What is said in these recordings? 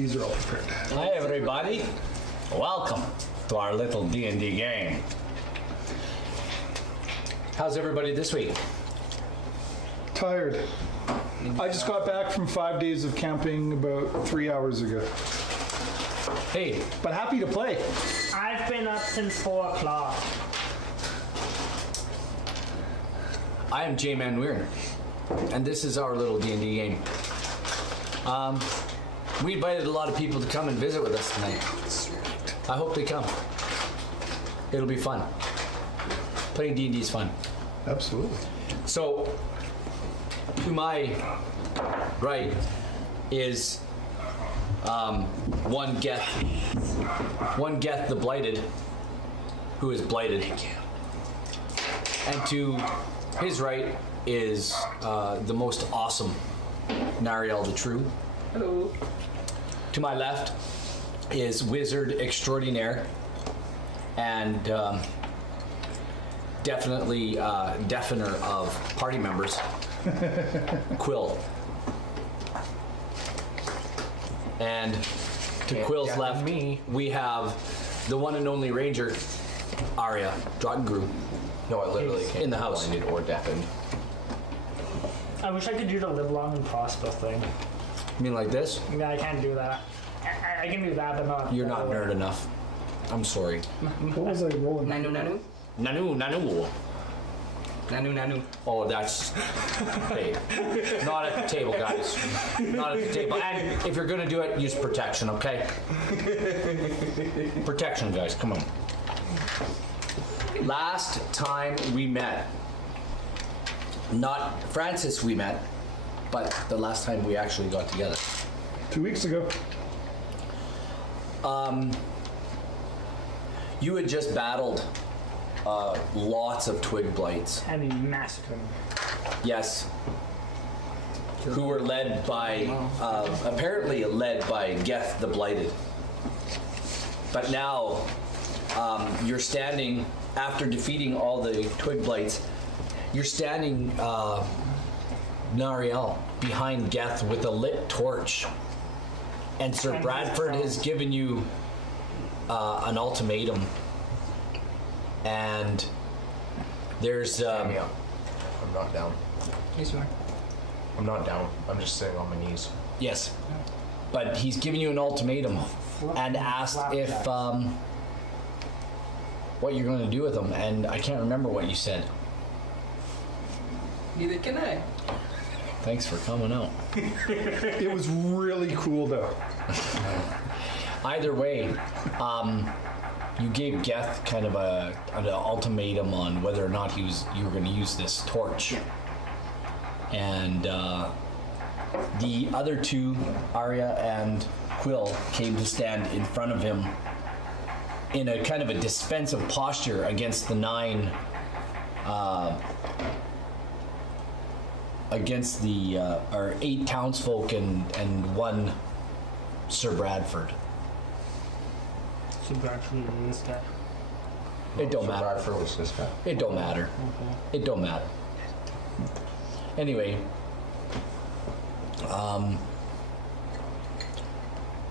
These are all prepared. Hi everybody, welcome to our little D&D game. How's everybody this week? Tired. I just got back from 5 days of camping about 3 hours ago. Hey, But happy to play. I've been up since 4 o'clock. I am J-Man Weir, and this is our little D&D game. We invited a lot of people to come and visit with us tonight. I hope they come. It'll be fun. Playing D&D is fun. Absolutely. So, to my right is one Geth the Blighted, who is blighted. And to his right is the most awesome Nariel the True. Hello. To my left is Wizard Extraordinaire and definitely deafener of party members, Quill. And to Quill's left, we have the one and only Ranger, Aria, Drottengru. No, I literally can't. In the house. Blinded or deafened. I wish I could do the live long and prosper thing. You mean like this? Yeah, I can't do that. I can do that, but not. You're not nerd enough. I'm sorry. What was I rolling? Nanu. Nanu. Oh, that's... Hey, not at the table, guys. Not at the table. And if you're gonna do it, use protection, okay? Protection, guys, come on. Last time we met, not Francis we met, but the last time we actually got together. 2 weeks ago. You had just battled lots of twig blights. And he massacred me. Yes. Who were led by, apparently led by Geth the Blighted. But now, you're standing, after defeating all the twig blights, you're standing, Nariel, behind Geth with a lit torch. And Sir Bradford has given you an ultimatum. And there's... I'm not down. Yes, you are. I'm not down. I'm just sitting on my knees. Yes, but he's given you an ultimatum and asked if what you're going to do with him, and I can't remember what you said. Neither can I. Thanks for coming out. It was really cool though. Either way, you gave Geth kind of an ultimatum on whether or not you were going to use this torch. And the other two, Aria and Quill, came to stand in front of him in a kind of a defensive posture against the or 8 townsfolk and one Sir Bradford. Super actually this guy. It don't matter. Bradford was this guy. It don't matter. Okay. It don't matter. Anyway,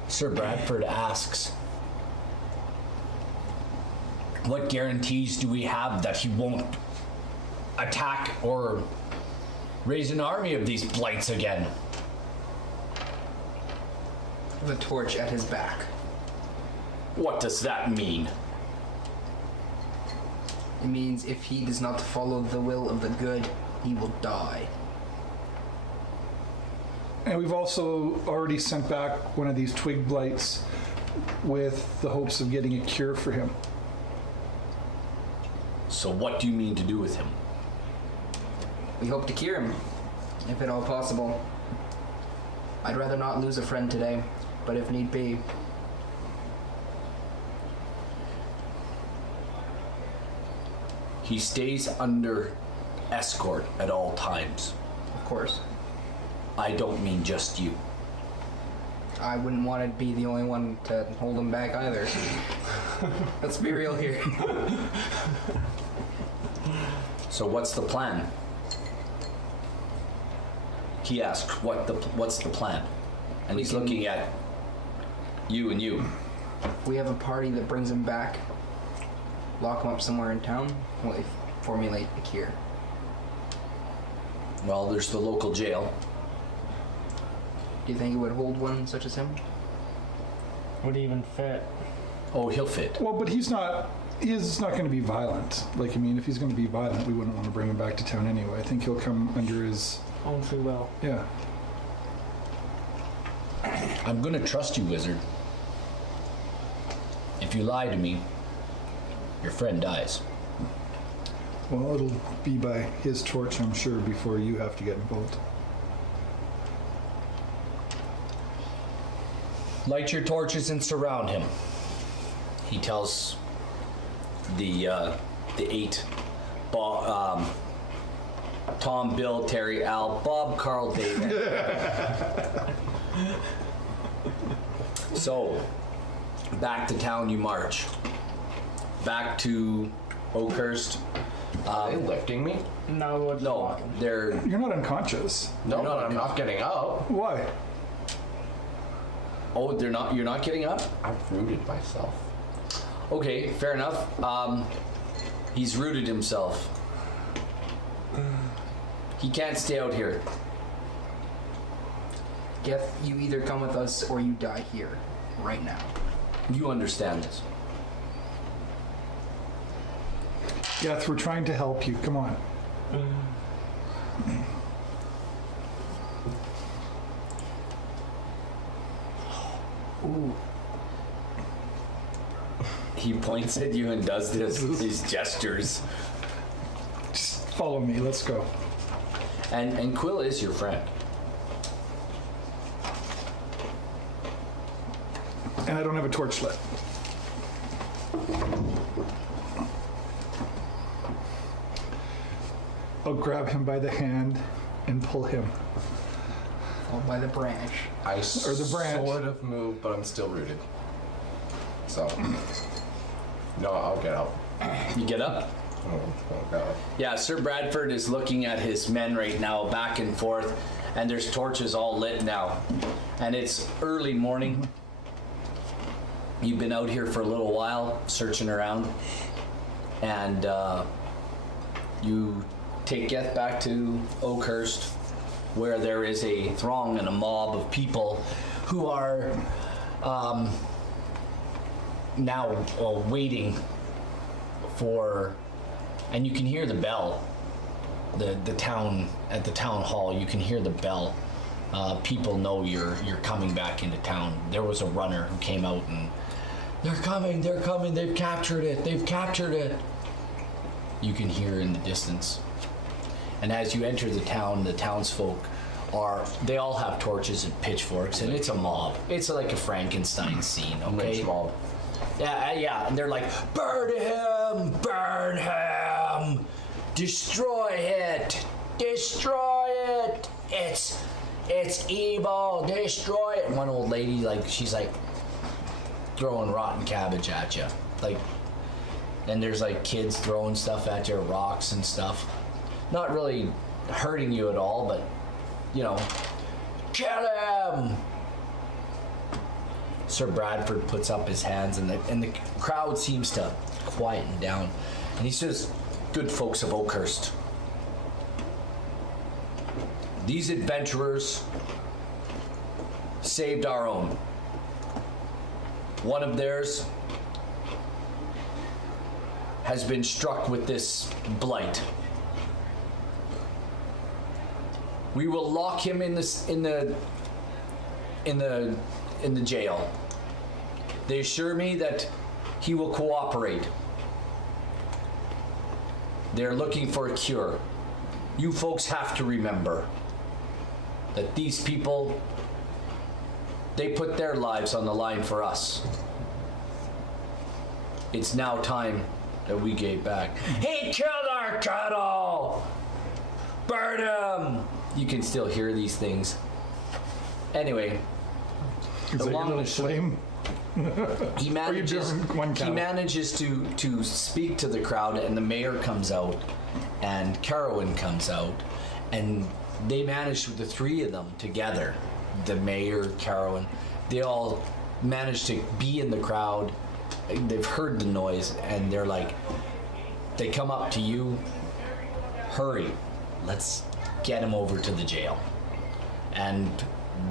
Sir Bradford asks, what guarantees do we have that he won't attack or raise an army of these blights again? The torch at his back. What does that mean? It means if he does not follow the will of the good, he will die. And we've also already sent back one of these twig blights with the hopes of getting a cure for him. So what do you mean to do with him? We hope to cure him, if at all possible. I'd rather not lose a friend today, but if need be. He stays under escort at all times. Of course. I don't mean just you. I wouldn't want to be the only one to hold him back either. Let's be real here. So what's the plan? He asked, what's the plan? And he's looking at You and you. If we have a party that brings him back, lock him up somewhere in town, we'll formulate a cure. Well, there's the local jail. Do you think it would hold one such as him? Would he even fit? Oh, he'll fit. Well, but he's not going to be violent. Like, I mean, if he's going to be violent, we wouldn't want to bring him back to town anyway. I think he'll come under his, Own free will. yeah. I'm gonna trust you, wizard. If you lie to me, your friend dies. Well, it'll be by his torch, I'm sure, before you have to get involved. Light your torches and surround him. He tells the 8 Tom, Bill, Terry, Al, Bob, Carl, David. So, back to town you march. Back to Oakhurst. Are they lifting me? No, we're just No, walking. they're You're not unconscious. No, but I'm not getting up. Why? oh, they're not. You're not getting up. I've rooted myself. Okay, fair enough. He's rooted himself. He can't stay out here. Geth, you either come with us or you die here, right now. You understand this. Geth, we're trying to help you. Come on. Ooh. He points at you and does these gestures. Just follow me. Let's go. And Quill is your friend. And I don't have a torch lit. I'll grab him by the hand and pull him. Followed by the branch. I Or the branch. sort of moved, but I'm still rooted. So, no, I'll get out. You get up? Oh, God. Yeah, Sir Bradford is looking at his men right now, back and forth, and there's torches all lit now. And it's early morning. You've been out here for a little while, searching around, and you take Geth back to Oakhurst, where there is a throng and a mob of people who are now waiting for, and you can hear the bell. The town, at the town hall, you can hear the bell. People know you're coming back into town. There was a runner who came out and they're coming, they've captured it. You can hear in the distance. And as you enter the town, the townsfolk they all have torches and pitchforks, and it's a mob. It's like a Frankenstein scene, okay? Lynch mob. Yeah, and they're like, burn him, destroy it, it's evil, destroy it. One old lady, she's throwing rotten cabbage at you, and there's kids throwing stuff at you, rocks and stuff, not really hurting you at all, but kill him. Sir Bradford puts up his hands, and the crowd seems to quieten down, and he says, good folks of Oakhurst, these adventurers saved our own. One of theirs has been struck with this blight. We will lock him in the jail. They assure me that he will cooperate. They're looking for a cure. You folks have to remember that these people, they put their lives on the line for us. It's now time that we gave back. He killed our cattle! Burn him! You can still hear these things. Anyway, Is that your long little and short- flame? he manages, doing one he count? manages to speak to the crowd, and the mayor comes out, and Carowin comes out, and they manage, the three of them together, the mayor, Carowin, they all managed to be in the crowd. They've heard the noise, and they're like, they come up to you. Hurry, let's get him over to the jail. And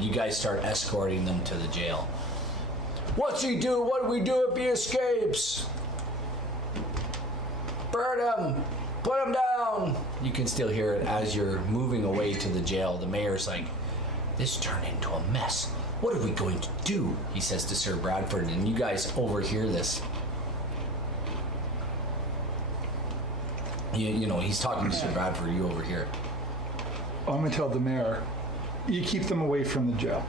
you guys start escorting them to the jail. What's he do? What do we do if he escapes? Burn him! Put him down! You can still hear it as you're moving away to the jail. The mayor's like, this turned into a mess. What are we going to do? He says to Sir Bradford, and you guys overhear this. You know, he's talking to Sir Bradford, you overhear it. I'm going to tell the mayor, you keep them away from the jail,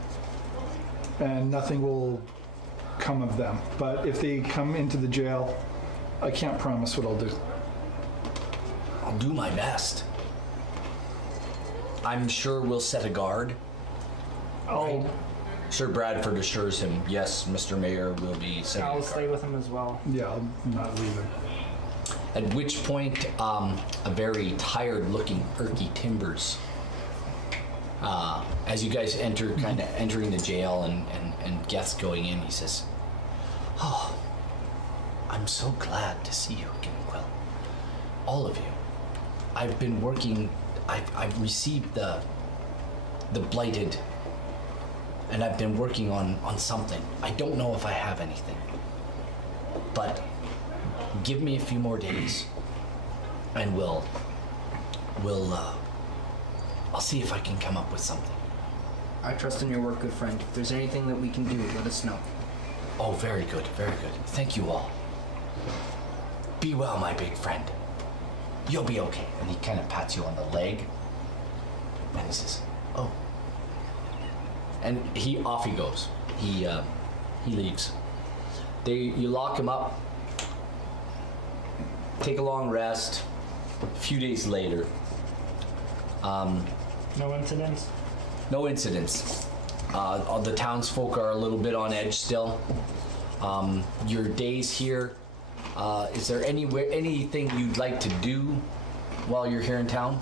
and nothing will come of them. But if they come into the jail, I can't promise what I'll do. I'll do my best. I'm sure we'll set a guard. I'll, Sir Bradford assures him, yes, Mr. Mayor will be setting a I'll guard. stay with him as well. yeah, I'll not leave him. At which point, a very tired-looking Erky Timbers, as you guys enter, kind of entering the jail and Geth's going in, he says, oh, I'm so glad to see you again, Quill. All of you. I've been working, I've received the blighted, and I've been working on something. I don't know if I have anything, but give me a few more days, and I'll see if I can come up with something. I trust in your work, good friend. If there's anything that we can do, let us know. Oh, very good, very good. Thank you all. Be well, my big friend. You'll be okay. And he kind of pats you on the leg, and he says, oh. And off he goes. He leaves. You lock him up, take a long rest. A few days later, No incidents? no incidents. All the townsfolk are a little bit on edge still. Your days here, is there anything you'd like to do while you're here in town?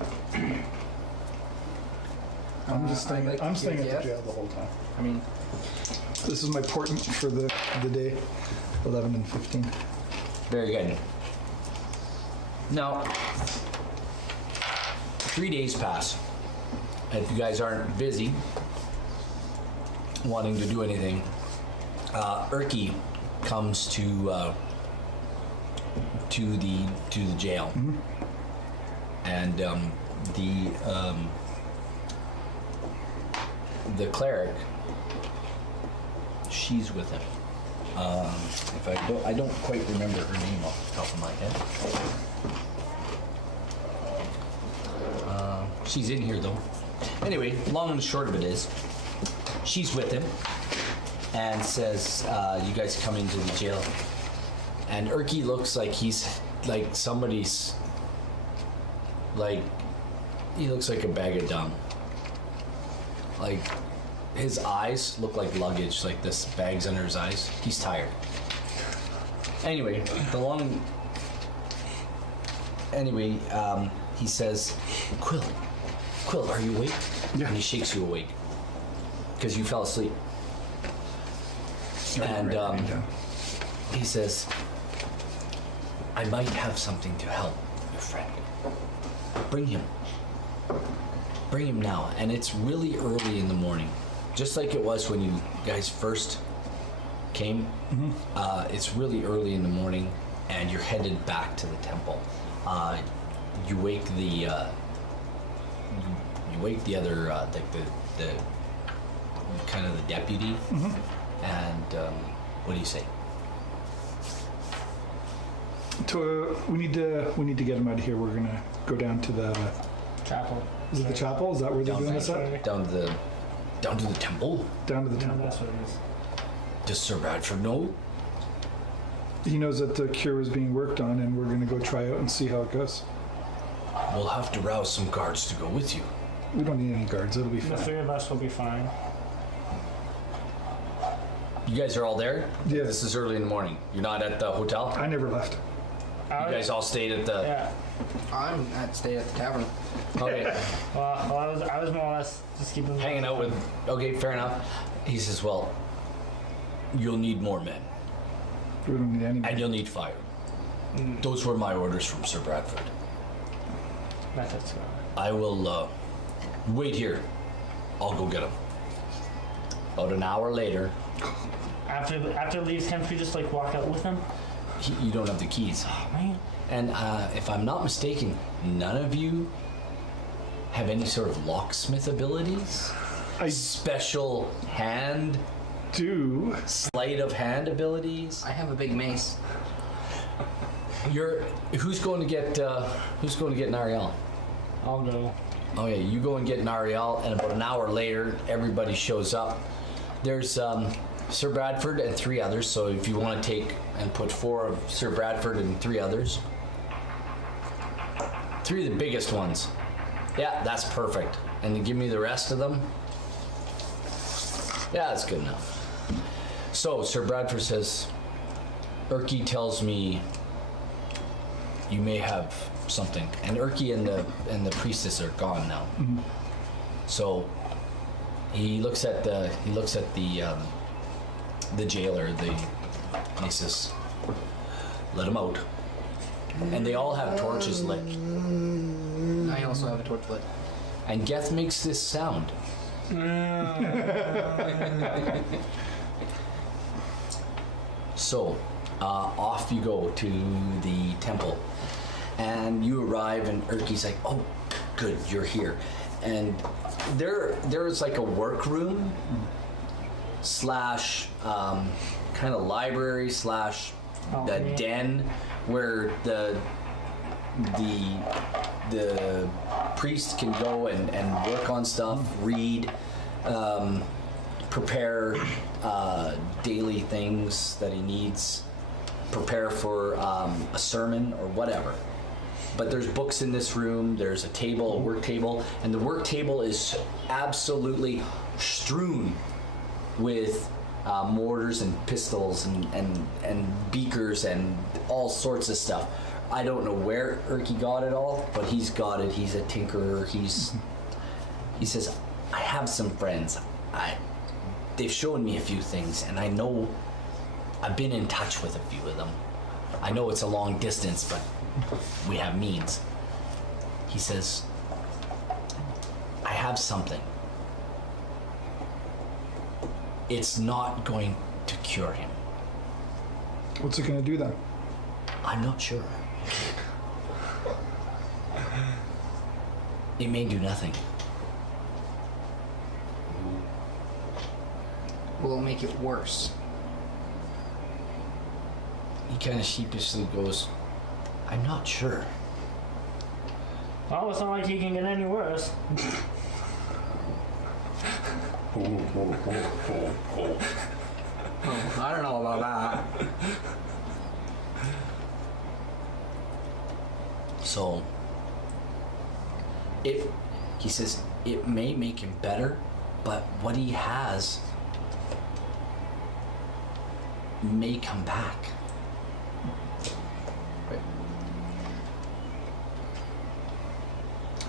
I'm just staying. I'd like I'm to staying hear at the Geth. jail the whole time. I mean, This is my portent for the day, 11 and 15. Very good. Now, 3 days pass. And if you guys aren't busy wanting to do anything, Erky comes to the jail, and the cleric, she's with him. If I don't quite remember her name off the top of my head. She's in here though. Anyway, long and short of it is, she's with him and says, you guys come into the jail. And Erky looks like he's like somebody's, like, he looks like a bag of dung. Like, his eyes look like luggage, like this bag's under his eyes. He's tired. Anyway, he says, Quill, are you awake? Yeah. And he shakes you awake because you fell asleep. And he says, I might have something to help your friend. Bring him now. And it's really early in the morning, just like it was when you guys first came. It's really early in the morning, and you're headed back to the temple. You wake the other, the kind of the deputy, and what do you say? We need to get him out of here. We're gonna go down to the. Chapel. Is it the chapel? Is that where they're Down doing there. this at? Down to the temple. Down to the No, temple. that's what it is. Does Sir Bradford know? He knows that the cure is being worked on, and we're gonna go try out and see how it goes. We'll have to rouse some guards to go with you. We don't need any guards. It'll be The fine. three of us will be fine. You guys are all there? Yes. This is early in the morning. You're not at the hotel? I never left. You guys all stayed at the... Yeah. I'm at stay at the tavern. Okay. Well, I was more or less just keeping Hanging out with... Okay, fair enough. He says, well, you'll need more men, We don't need any. and you'll need fire. Those were my orders from Sir Bradford. That's I will wait here. I'll go get him. About an hour later, after leaves, can't we just like walk out with him? you don't have the keys. Man. And if I'm not mistaken, none of you have any sort of locksmith abilities? I Special hand, do. sleight of hand abilities? I have a big mace. Who's going to get Nariel? I'll go. Okay, you go and get Nariel, and about an hour later, everybody shows up. There's Sir Bradford and 3 others, so if you want to take and put 4 of Sir Bradford and 3 others. 3 of the biggest ones. Yeah, that's perfect. And then give me the rest of them. Yeah, that's good enough. So, Sir Bradford says, Urki tells me you may have something. And Urki and the priestess are gone now. Mm-hmm. So he looks at the jailer, and he says, let him out. And they all have torches lit. I also have a torch lit. And Geth makes this sound. So, off you go to the temple. And you arrive, and Urki's like, oh, good, you're here. And there's like a workroom slash kind of library slash the man. den where the priest can go and work on stuff, read, prepare daily things that he needs, prepare for a sermon or whatever. But there's books in this room, there's a table, a work table, and the work table is absolutely strewn with mortars and pistols and beakers and all sorts of stuff. I don't know where Urki got it all, but he's got it. He's a tinkerer. He says, I have some friends. They've shown me a few things, and I know I've been in touch with a few of them. I know it's a long distance, but we have means. He says, I have something. It's not going to cure him. What's it going to do then? I'm not sure. It may do nothing. Will it make it worse? He kind of sheepishly goes, I'm not sure. Well, it's not like he can get any worse. Oh, I don't know about that. So, he says, it may make him better, but what he has may come back.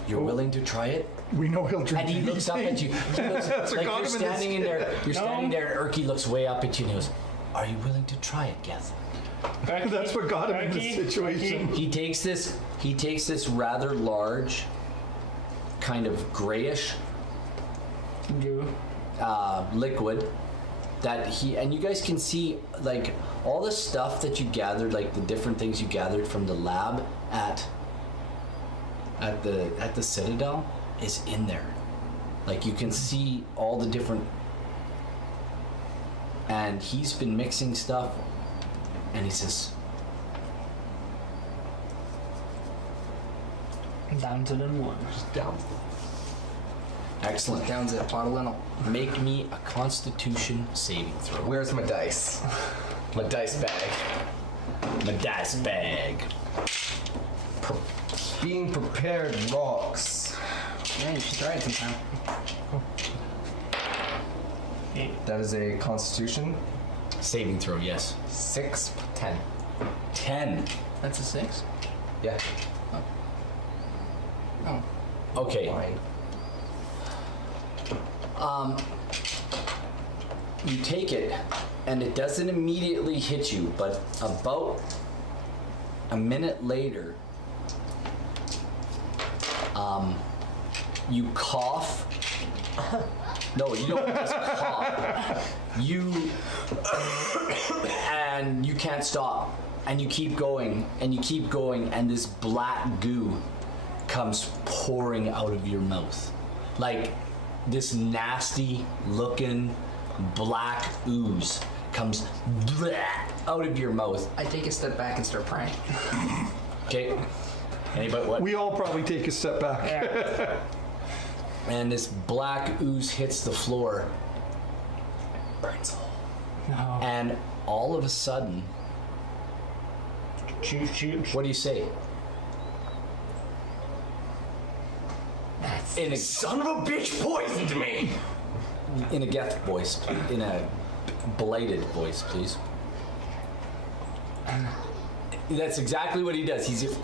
You're willing to try it? We know he'll drink. And he looks up at you. He looks, That's like what got you're him in standing in there. You're No. standing there, and Urki looks way up at you and he goes, are you willing to try it, Geth? That's what got him in this situation. He takes this rather large, kind of grayish liquid that and you guys can see like all the stuff that you gathered, like the different things you gathered from the lab at the Citadel is in there. Like you can see all the different, and he's been mixing stuff, and he says, Down to them one. Just down. excellent. Down's a pot of lintel. Make me a Constitution saving throw. Where's my dice? My dice bag. My dice bag. Being prepared rocks. Yeah, you should try it sometime. That is a Constitution. Saving throw, yes. 6, 10. 10. That's a 6? Yeah. Oh. Okay. Fine. You take it, and it doesn't immediately hit you, but about a minute later, you cough. No, you don't just cough. And you can't stop. And you keep going, and you keep going, and this black goo comes pouring out of your mouth. Like this nasty looking black ooze comes out of your mouth. I take a step back and start praying. Okay? Anybody what? We all probably take a step back. Yeah. And this black ooze hits the floor. Burns a hole. No. And all of a sudden, Shoot. what do you say? In a Son of a bitch poisoned me! in a Geth voice, in a blighted voice, please. That's exactly what he does. He's just,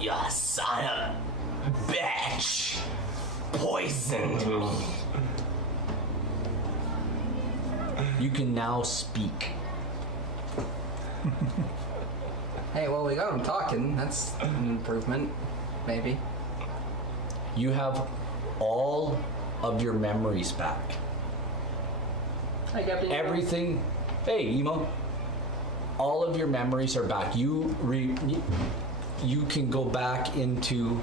You son of a bitch poisoned me. you can now speak. Hey, well, we got him talking. That's an improvement, maybe. You have all of your memories back. Hi, Captain. Everything. Hey, Emo. All of your memories are back. You can go back into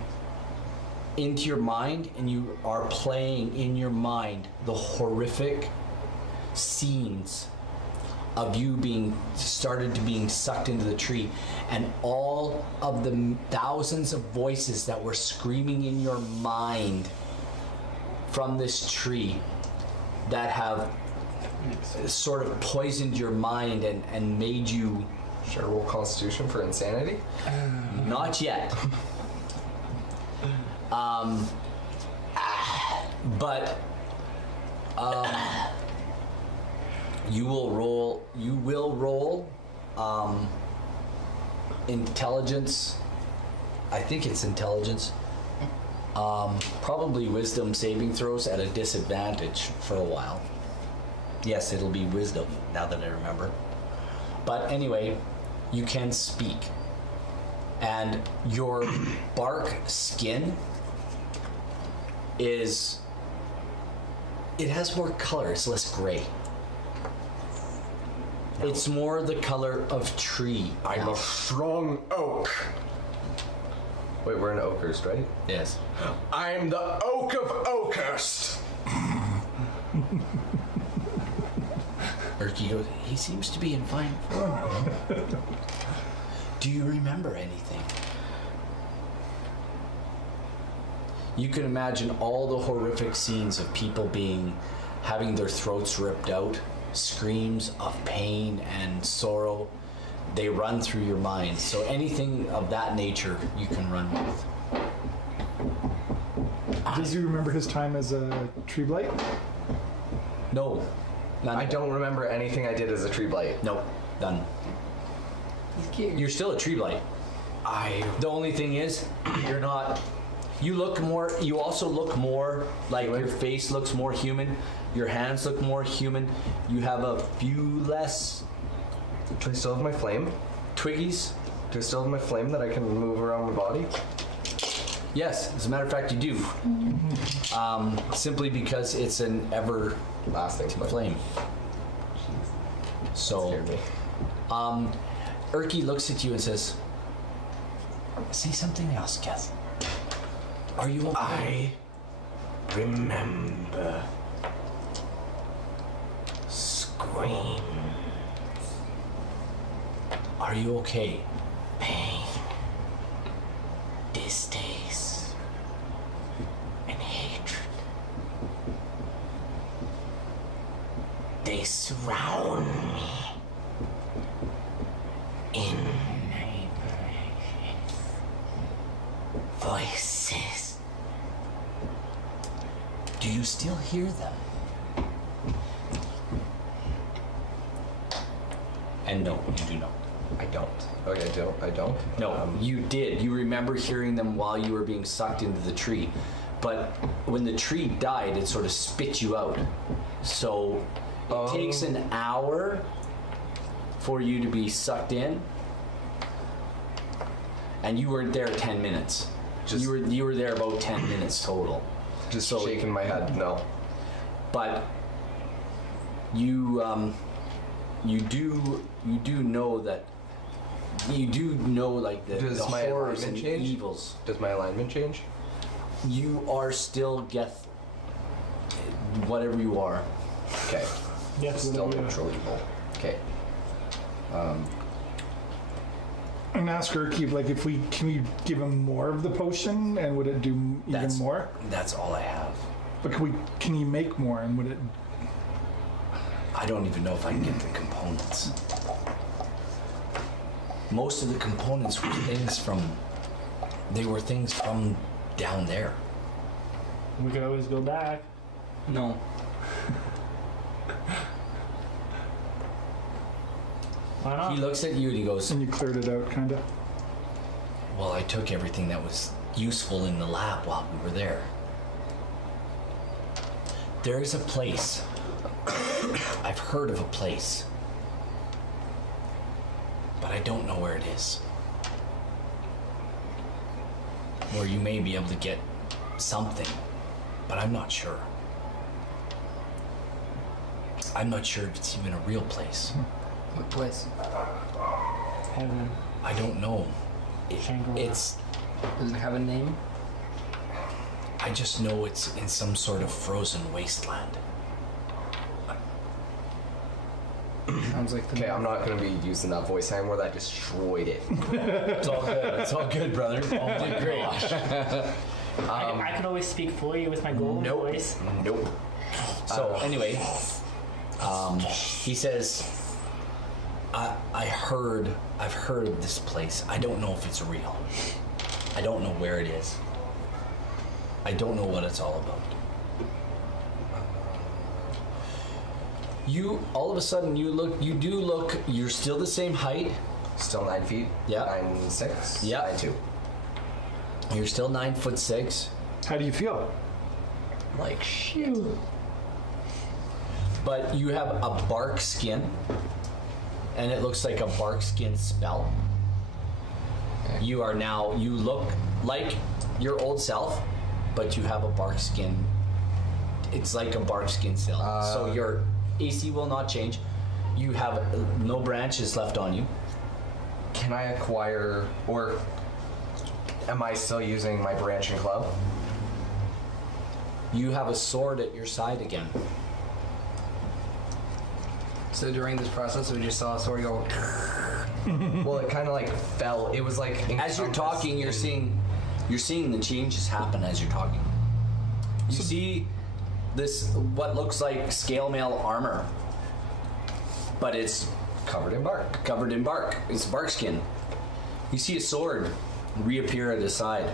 your mind, and you are playing in your mind the horrific scenes of you being sucked into the tree, and all of the thousands of voices that were screaming in your mind from this tree that have sort of poisoned your mind and made you Sure, roll Constitution for insanity. not yet. But you will roll intelligence. I think it's intelligence. Probably wisdom saving throws at a disadvantage for a while. Yes, it'll be wisdom now that I remember. But anyway, you can speak. And your bark skin it has more color, it's less gray. It's more the color of tree. I'm a strong oak. Wait, we're in Oakhurst, right? Yes. I'm the Oak of Oakhurst. Erky goes, he seems to be in fine form. Do you remember anything? You can imagine all the horrific scenes of people having their throats ripped out, screams of pain and sorrow. They run through your mind. So anything of that nature you can run with. Does he remember his time as a tree blight? No. None. I don't remember anything I did as a tree blight. Nope. None. He's cute. You're still a tree blight. The only thing is, you're not. You also look more like your face looks more human. Your hands look more human. You have a few less Do I still have my flame? twiggies. Do I still have my flame that I can move around my body? Yes, as a matter of fact, you do. Simply because it's an ever Lasting flame. So, Scared me. Erky looks at you and says, "Say something else, Geth. Are you okay?" I remember scream. Are you okay? Pain, distaste, and hatred. They surround me in voices. Do you still hear them? And no, you do not. I don't. Okay, I don't. No, you did. You remember hearing them while you were being sucked into the tree. but when the tree died, it sort of spit you out. So it takes an hour for you to be sucked in, and you were there 10 minutes. You were there about 10 minutes total. Just shaking my head. No. But you do know that like the Does my horrors and alignment change? evils. Does my alignment change? You are still Geth, whatever you are. Okay. Yes, Still whatever. controllable. Okay. And ask Urkeep, like, can we give him more of the potion, and would it do even more? That's all I have. But can you make more, and would it? I don't even know if I can get the components. Most of the components were things from down there. We could always go back. No. Why not? He looks at you and he goes, And you cleared it out, kind of. well, I took everything that was useful in the lab while we were there. There is a place. I've heard of a place. But I don't know where it is. Where you may be able to get something, but I'm not sure. I'm not sure if it's even a real place. What place? Heaven. I don't know. Shangri-La. It's. Does it have a name? I just know it's in some sort of frozen wasteland. Sounds like the Okay, I'm not gonna be using that voice anymore. That destroyed it. It's all good. It's all good, brother. Oh my gosh. I could always speak for you with my golden Nope. voice. Nope. So anyway, he says, I've heard of this place. I don't know if it's real. I don't know where it is. I don't know what it's all about. You all of a sudden you're still the same height. Still 9 feet. Yeah. 9'6". Yeah. 9'2". You're still 9'6". How do you feel? Like shit. But you have a bark skin, and it looks like a bark skin spell. You look like your old self, but you have a bark skin. It's like a bark skin still. So your AC will not change. You have no branches left on you. Can I acquire, or am I still using my branching club? You have a sword at your side again. So during this process, we just saw a sword go. Well, it kind of like fell. It was like As you're talking, you're seeing the changes happen as you're talking. You see this what looks like scale mail armor, but it's covered in bark. covered in bark. It's bark skin. You see a sword reappear at his side,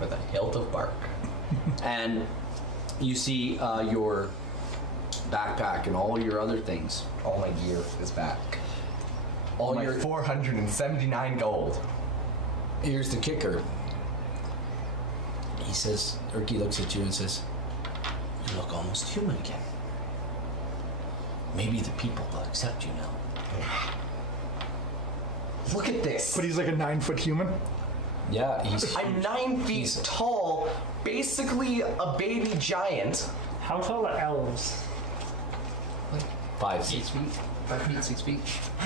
With a hilt of bark. and you see your backpack and all your other things. All my gear is back. All My your 479 gold. Here's the kicker. He says, Urki looks at you and says, you look almost human again. Maybe the people will accept you now. Look at this. But he's like a 9-foot human. Yeah, he's I'm 9 feet He's- tall, basically a baby giant. How tall are elves? 5 feet. 6 feet? 5 feet, 6 feet?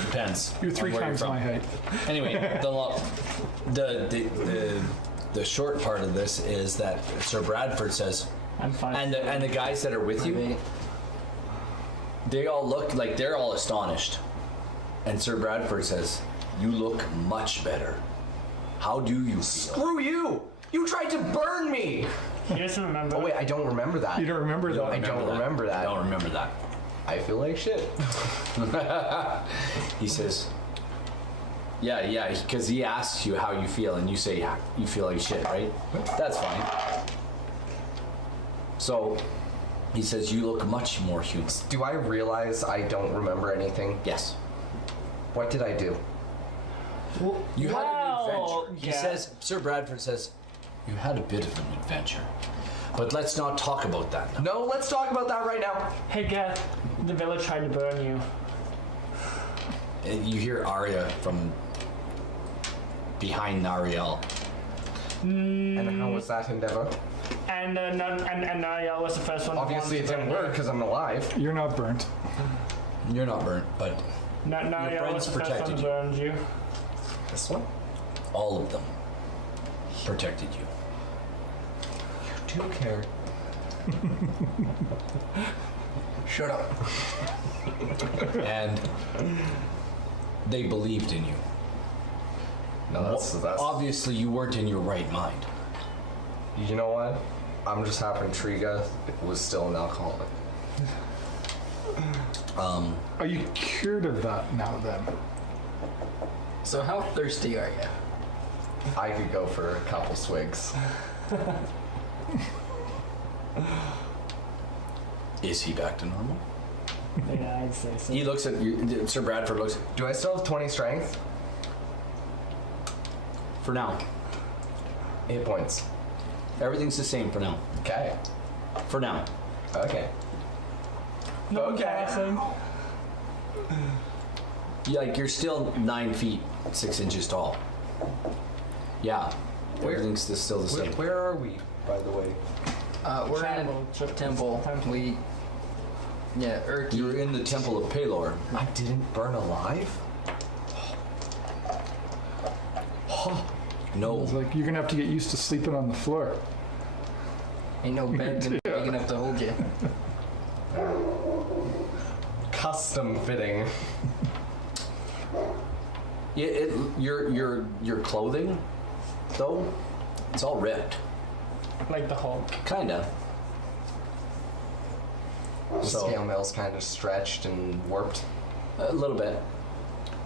Depends. You're 3 on where times from. my height. Anyway, the short part of this is that Sir Bradford says, I'm 5. and the guys that are with you, Maybe. they all look like they're all astonished. And Sir Bradford says, you look much better. How do you feel? Screw you! You tried to burn me! He doesn't remember. Oh wait, I don't remember that. You don't remember that? I don't remember that. I don't remember that. I feel like shit. He says, yeah, because he asks you how you feel, and you say you feel like shit, right? That's fine. So he says, you look much more human. Do I realize I don't remember anything? Yes. What did I do? You had an Wow, adventure. He yeah. says, Sir Bradford says, you had a bit of an adventure. But let's not talk about that now. No, let's talk about that right now. Hey, Geth, the village tried to burn you. And you hear Aria from behind Nariel. And how was that endeavor? And Nariel was the first one. Obviously, it didn't work because I'm alive. You're not burnt. You're not burnt, but Nariel friends was the first one protected to you. burn you. This one? all of them protected you. You do care. Shut up. And they believed in you. No, that's Obviously, you weren't in your right mind. You know what? I'm just happy Triga was still an alcoholic. Are you cured of that now then? So how thirsty are you? I could go for a couple swigs. Is he back to normal? Yeah, I'd say so. He looks at you, Sir Bradford looks, Do I still have 20 strength? for now. 8 points. Everything's the same for now. Okay. For now. Okay. No Okay. passing. Like, you're still 9 feet, 6 inches tall. Yeah. Where- Everything's still the same. Where are we, by the way? We're in a temple. We, yeah, Urki. You're in the Temple of Pelor. I didn't burn alive? No. It's like you're gonna have to get used to sleeping on the floor. Ain't no bed big enough to hold you. Custom fitting. Yeah, your clothing, though, it's all ripped. Like the Hulk. Kinda. The So- scale mail's kind of stretched and warped. A little bit.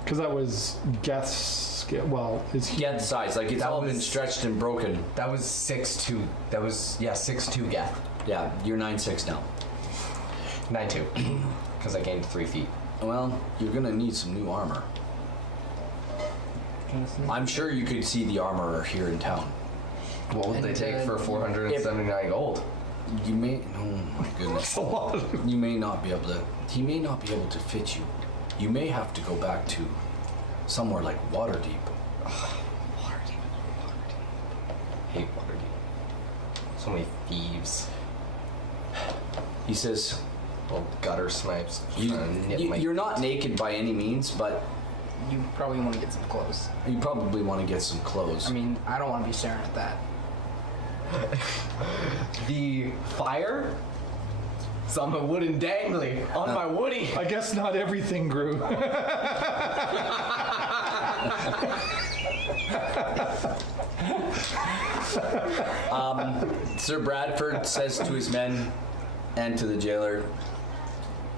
Because that was Geth's scale. Well, his Yeah, the size. Like, it's That all been was- stretched and broken. That was 6'2". That was, 6'2" Geth. Yeah, you're 9'6" now. 9'2". Because I gained 3 feet. Well, you're gonna need some new armor. I'm sure you could see the armorer here in town. What would they And, take for 479 gold? You may, oh my goodness. You may not be able to, he may not be able to fit you. You may have to go back to somewhere like Waterdeep. Waterdeep. Hate Waterdeep. So many thieves. He says, Little gutter snipes. trying to nip my- you're not naked by any means, but You probably want to get some clothes. you probably want to get some clothes. I mean, I don't want to be staring at that. The fire? It's on my wooden dangly. On my woody. I guess not everything grew. Sir Bradford says to his men and to the jailer,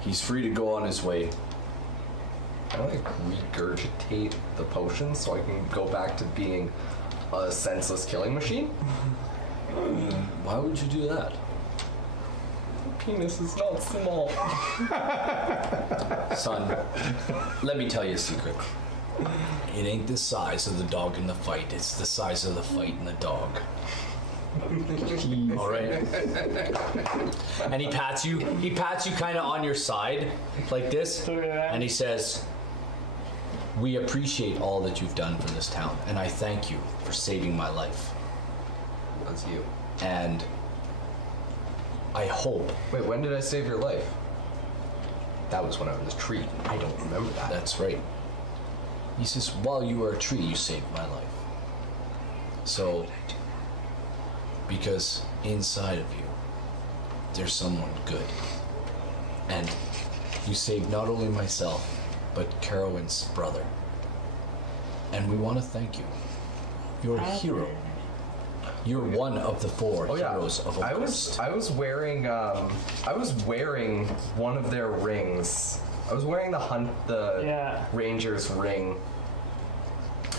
he's free to go on his way. Can I regurgitate the potion so I can go back to being a senseless killing machine? Why would you do that? Penis is not small. Son, let me tell you a secret. It ain't the size of the dog in the fight, it's the size of the fight in the dog. All right. And he pats you kind of on your side like this, and he says, "We appreciate all that you've done for this town, and I thank you for saving my life. That's you. And I hope," Wait, when did I save your life? That was when I was a tree. I don't remember that. that's right. He says, "While you were a tree, you saved my life." So, because inside of you, there's someone good. And you saved not only myself, but Carowin's brother. And we want to thank you. You're a hero. You're one of the 4 heroes of Oakhurst. I was wearing one of their rings. I was wearing the ranger's ring.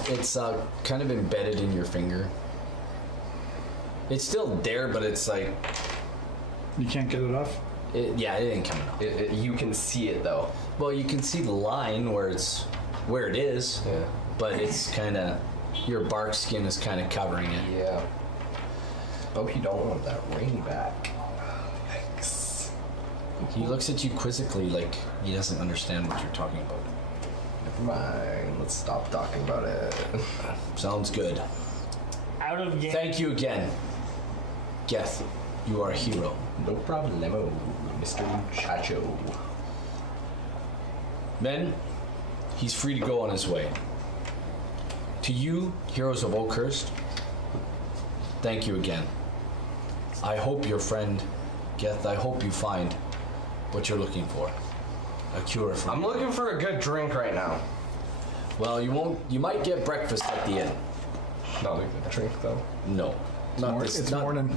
It's kind of embedded in your finger. It's still there, but it's like, You can't get it off. it ain't coming off. You can see it though. Well, you can see the line where it is, Yeah. but it's kind of, your bark skin is kind of covering it. Yeah. Oh, you don't want that ring back. Yikes. He looks at you quizzically like he doesn't understand what you're talking about. Never mind. Let's stop talking about it. Sounds good. Out of game. Thank you again. Geth, you are a hero. No problemo, Mr. Muchacho. Men, he's free to go on his way. To you, heroes of Oakhurst, thank you again. I hope your friend, Geth, I hope you find what you're looking for. A cure for I'm looking for a good drink right now. Well, you might get breakfast at the inn. Not a good drink, though. No. It's morning.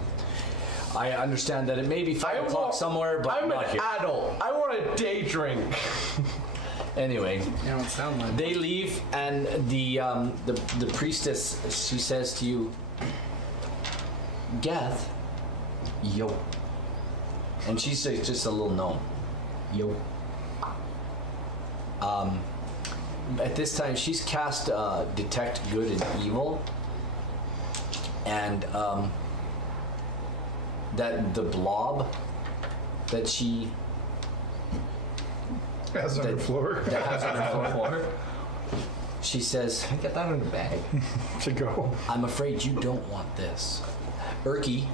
I understand that it may be 5 o'clock somewhere, but I'm not an here. adult. I want a day drink. Anyway, You don't sound like they leave, and the priestess, she says to you, Geth, yo. And she's just a little gnome. yo. At this time, she's cast Detect Good and Evil, and that the blob that she As on the floor that has on her floor, she says, Get that in the bag. to go. I'm afraid you don't want this. Urki,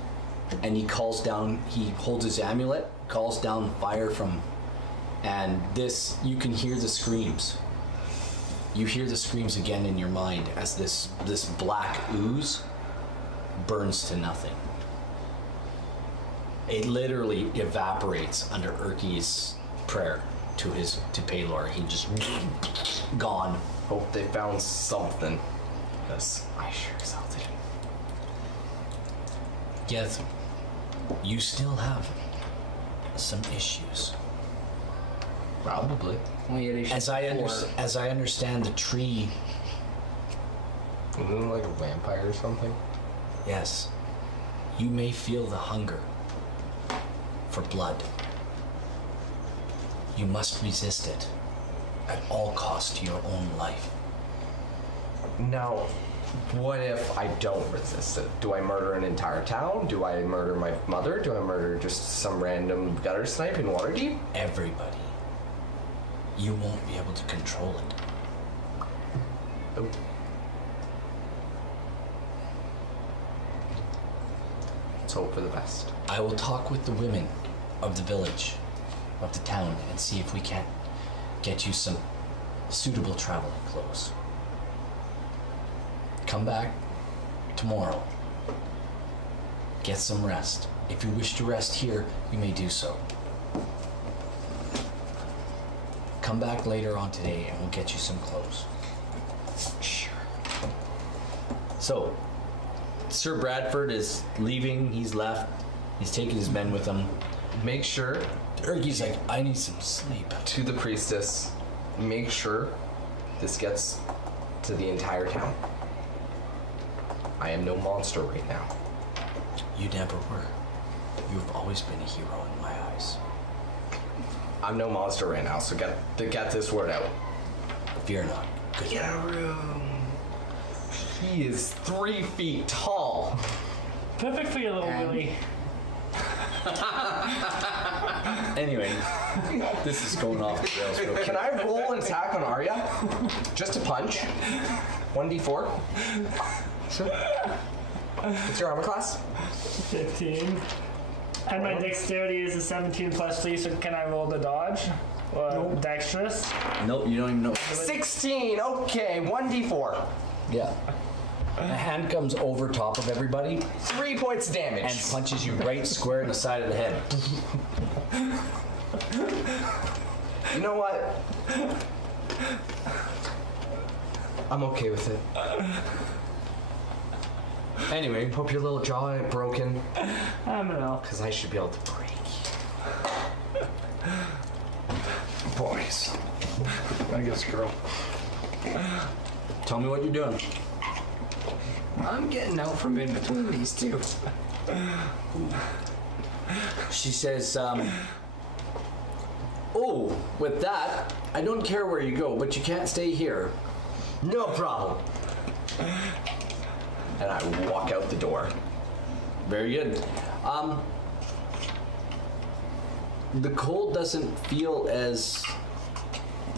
and he calls down, he holds his amulet, calls down fire from, and this, you can hear the screams. You hear the screams again in your mind as this black ooze burns to nothing. It literally evaporates under Urki's prayer to Paylor. He just gone. Hope they found something. Because I sure as hell didn't. Geth, you still have some issues. Probably. Well, you had issues before. As I understand the tree, Isn't it like a vampire or something? yes, you may feel the hunger for blood. You must resist it at all cost to your own life. Now, what if I don't resist it? Do I murder an entire town? Do I murder my mother? Do I murder just some random gutter snipe in Waterdeep? Everybody. You won't be able to control it. Oh. Let's hope for the best. I will talk with the women of the village, of the town, and see if we can't get you some suitable traveling clothes. Come back tomorrow. Get some rest. If you wish to rest here, you may do so. Come back later on today and we'll get you some clothes. Sure. So, Sir Bradford is leaving. He's left. He's taking his men with him. Make sure, Ergy's like, I need some sleep. to the priestess, make sure this gets to the entire town. I am no monster right now. You never were. You've always been a hero in my eyes. I'm no monster right now, so get this word out. Fear not. Good. Get a room. He is 3 feet tall. Perfect for your little And- Willy. Anyway, this is going off the rails real quick. Can I roll an attack on Aria? Just a punch? 1d4? Sure. What's your armor class? 15. And my dexterity is a 17 plus 3, so can I roll the dodge? Or dexterous? Nope, you don't even know. 16, okay, 1d4. Yeah. A hand comes over top of everybody 3 points damage. and punches you right square in the side of the head. You know what? I'm okay with it. Anyway, Hope your little jaw ain't broken, I don't know. because I should be able to break you. Boys. I guess girl. tell me what you're doing. I'm getting out from in between these two. She says, oh, with that, I don't care where you go, but you can't stay here. No problem. And I walk out the door. Very good. The cold doesn't feel as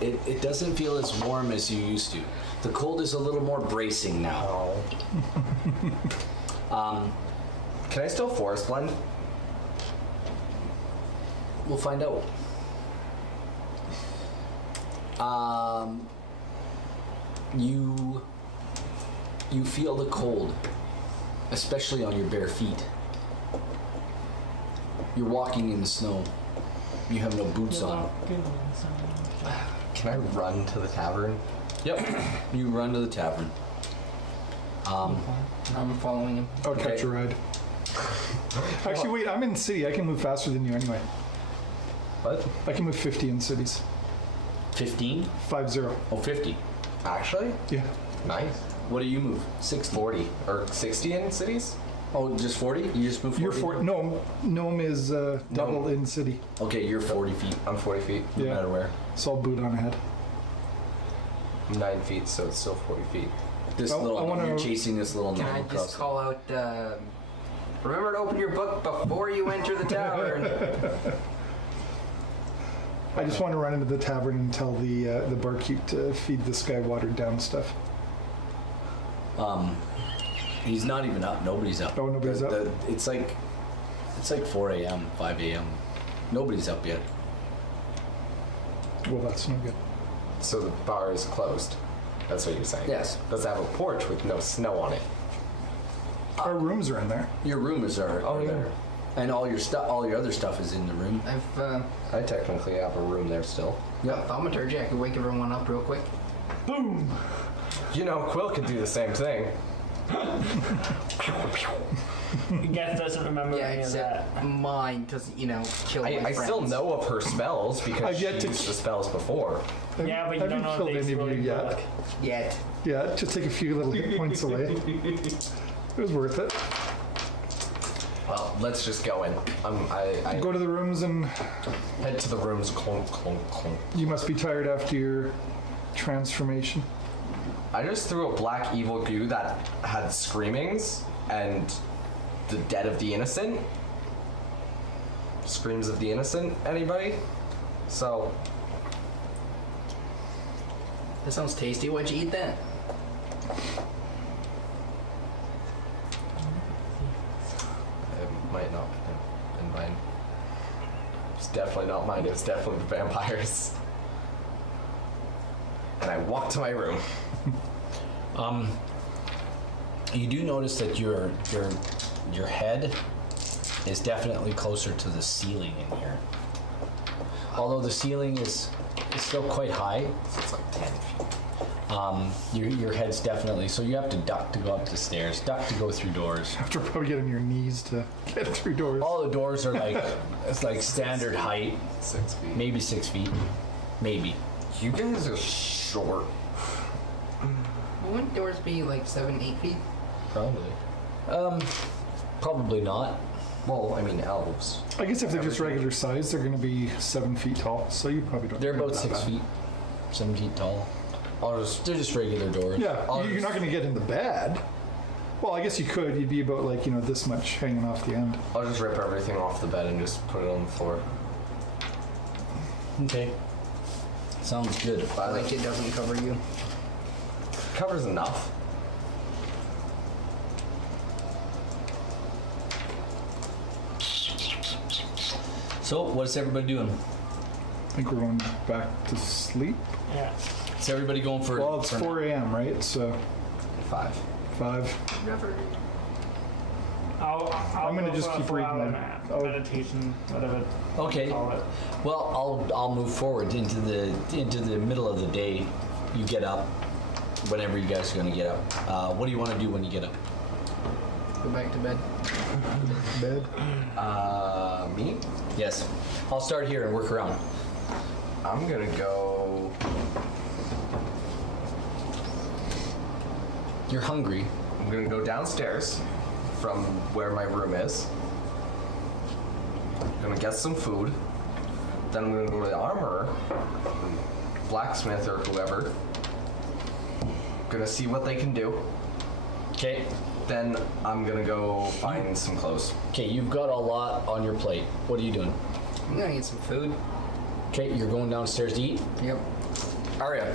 it doesn't feel as warm as you used to. The cold is a little more bracing now. Can I still forest blend? We'll find out. You feel the cold, especially on your bare feet. You're walking in the snow. You have no boots on. Can I run to the tavern? Yep. You run to the tavern. I'm following him. I'll catch a ride. Actually, wait, I'm in city. I can move faster than you anyway. What? I can move 50 in cities. 15? 50. Oh, 50. Actually? Yeah. Nice. What do you move? 640 or 60 in cities? Oh, just 40? You just move 40? You're 40. No, gnome is double in city. Okay, you're 40 feet. I'm 40 feet. No Yeah. matter where. So I'll boot on ahead. I'm 9 feet, so it's still 40 feet. This I little, wanna- you're chasing this little Can gnome I across. just call out, remember to open your book before you enter the tavern? I just want to run into the tavern and tell the barkeep to feed this guy watered down stuff. He's not even up. Nobody's up. Oh, nobody's up? It's like 4 a.m., 5 a.m. Nobody's up yet. Well, that's no good. So the bar is closed. That's what you're saying? Yes. Does it have a porch with no snow on it? Our rooms are in there. Your rooms are Oh, yeah. there, and all your other stuff is in the room. I've, I technically have a room there still. got thaumaturgy. I could wake everyone up real quick. Boom! You know, Quill could do the same thing. Geth doesn't remember Yeah, any of that. except mine doesn't, kill my I still friends. know of her spells because I've she yet to- used the spells before. Yeah, but you I don't haven't know killed if they any of really you yet. work. Yet. Yeah, just take a few little hit points away. It was worth it. Well, let's just go in. I Go to the rooms, and head to the rooms. Clunk, clunk, clunk. you must be tired after your transformation. I just threw a black evil goo that had screamings and the dead of the innocent. Screams of the innocent. Anybody? So That sounds tasty. Why'd you eat that? it might not have been mine. It's definitely not mine. It was definitely the vampires. And I walked to my room. You do notice that your head is definitely closer to the ceiling in here. Although the ceiling is still quite high, So it's like 10 feet. your head's definitely, so you have to duck to go up the stairs, duck to go through doors. After probably get on your knees to get through doors. All the doors are like, it's like standard height, 6 feet. maybe 6 feet, maybe. You guys are short. Wouldn't doors be like 7-8 feet? Probably. Probably not. Well, I mean elves. I guess if they're just regular size, they're going to be 7 feet tall. So you probably don't. They're about that 6 bad. feet, 7 feet tall. They're just regular doors. Yeah, I'll you're just- not going to get in the bed. Well, I guess you could. You'd be about like this much hanging off the end. I'll just rip everything off the bed and just put it on the floor. Okay. Sounds good. Like it doesn't cover you. Covers enough. So, what's everybody doing? I think we're going back to sleep. Yeah. Is everybody going for? Well, it's for 4 a.m., right? So 5. 5. Never. I'll I'm gonna go just for a keep full reading hour then. nap, Oh. meditation, whatever Okay. you call it. Well, I'll move forward into the middle of the day. You get up, whenever you guys are going to get up. What do you want to do when you get up? Go back to bed. Bed. Me? Yes. I'll start here and work around. I'm gonna go. You're hungry. I'm gonna go downstairs from where my room is. I'm gonna get some food. Then I'm gonna go to the armorer, blacksmith or whoever. Gonna see what they can do. Okay. Then I'm gonna go find some clothes. Okay, you've got a lot on your plate. What are you doing? I'm gonna get some food. Okay, you're going downstairs to eat. Yep. Aria.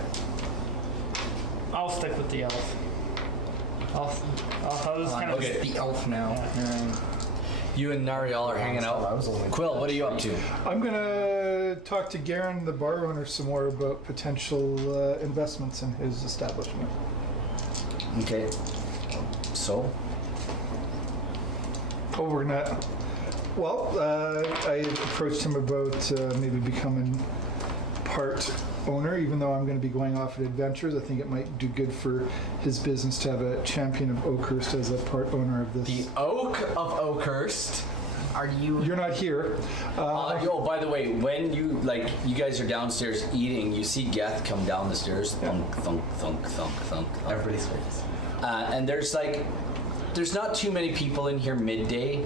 I'll stick with the elf. I was kind of Okay. The elf now. You and Nariel are hanging out. Quill, what are you up to? I'm gonna talk to Garen, the bar owner, some more about potential investments in his establishment. Okay. So? Oh, we're gonna. Well, I approached him about maybe becoming part owner, even though I'm going to be going off on adventures. I think it might do good for his business to have a champion of Oakhurst as a part owner of this. The Oak of Oakhurst. Are you? You're not here. Yo, by the way, when you guys are downstairs eating, you see Geth come down the stairs. Thunk, thunk, thunk, thunk, thunk. Everybody's face. And there's not too many people in here midday,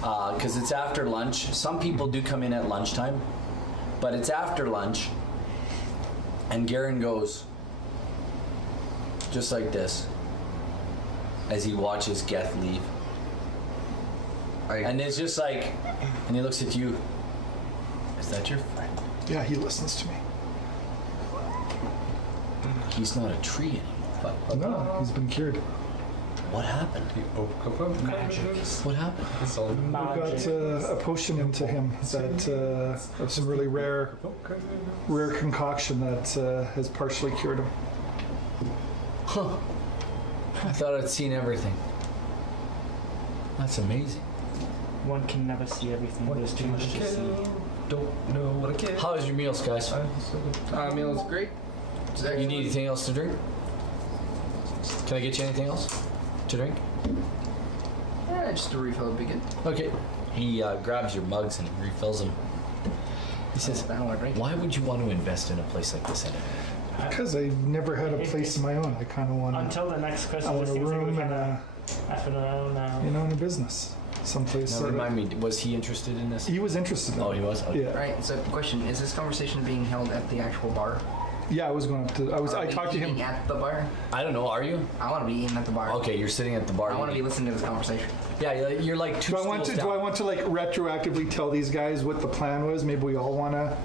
because it's after lunch. Some people do come in at lunchtime, but it's after lunch. And Garen goes just like this as he watches Geth leave. And it's just like, and he looks at you. Is that your friend? Yeah, he listens to me. He's not a tree anymore. No, he's been cured. What happened? What happened? We got a potion into him that of some really rare concoction that has partially cured him. Huh. I thought I'd seen everything. That's amazing. One can never see everything. There's too much to see. Don't know what I can. How was your meals, guys? Meal is great. You need anything else to drink? Can I get you anything else to drink? Just a refill would be good. Okay. He grabs your mugs and refills them. He says, I don't want to drink. why would you want to invest in a place like this anyway? Because I've never had a place of my own. I kind of want to. Until the next I Christmas, want a things like room we and kinda a, effing around now. in a business, someplace. Now remind me, was he interested in this? He was interested in Oh, it. he was? Okay. Yeah. Alright, so question, is this conversation being held at the actual bar? Yeah, I was going up to. I Are we talked to him. eating at the bar? I don't know, are you? I want to be eating at the bar. Okay, you're sitting at the bar. I want to be eating. listening to this conversation. Yeah, you're like two Do I want to? stools Do I down. want to like retroactively tell these guys what the plan was? Maybe we all want to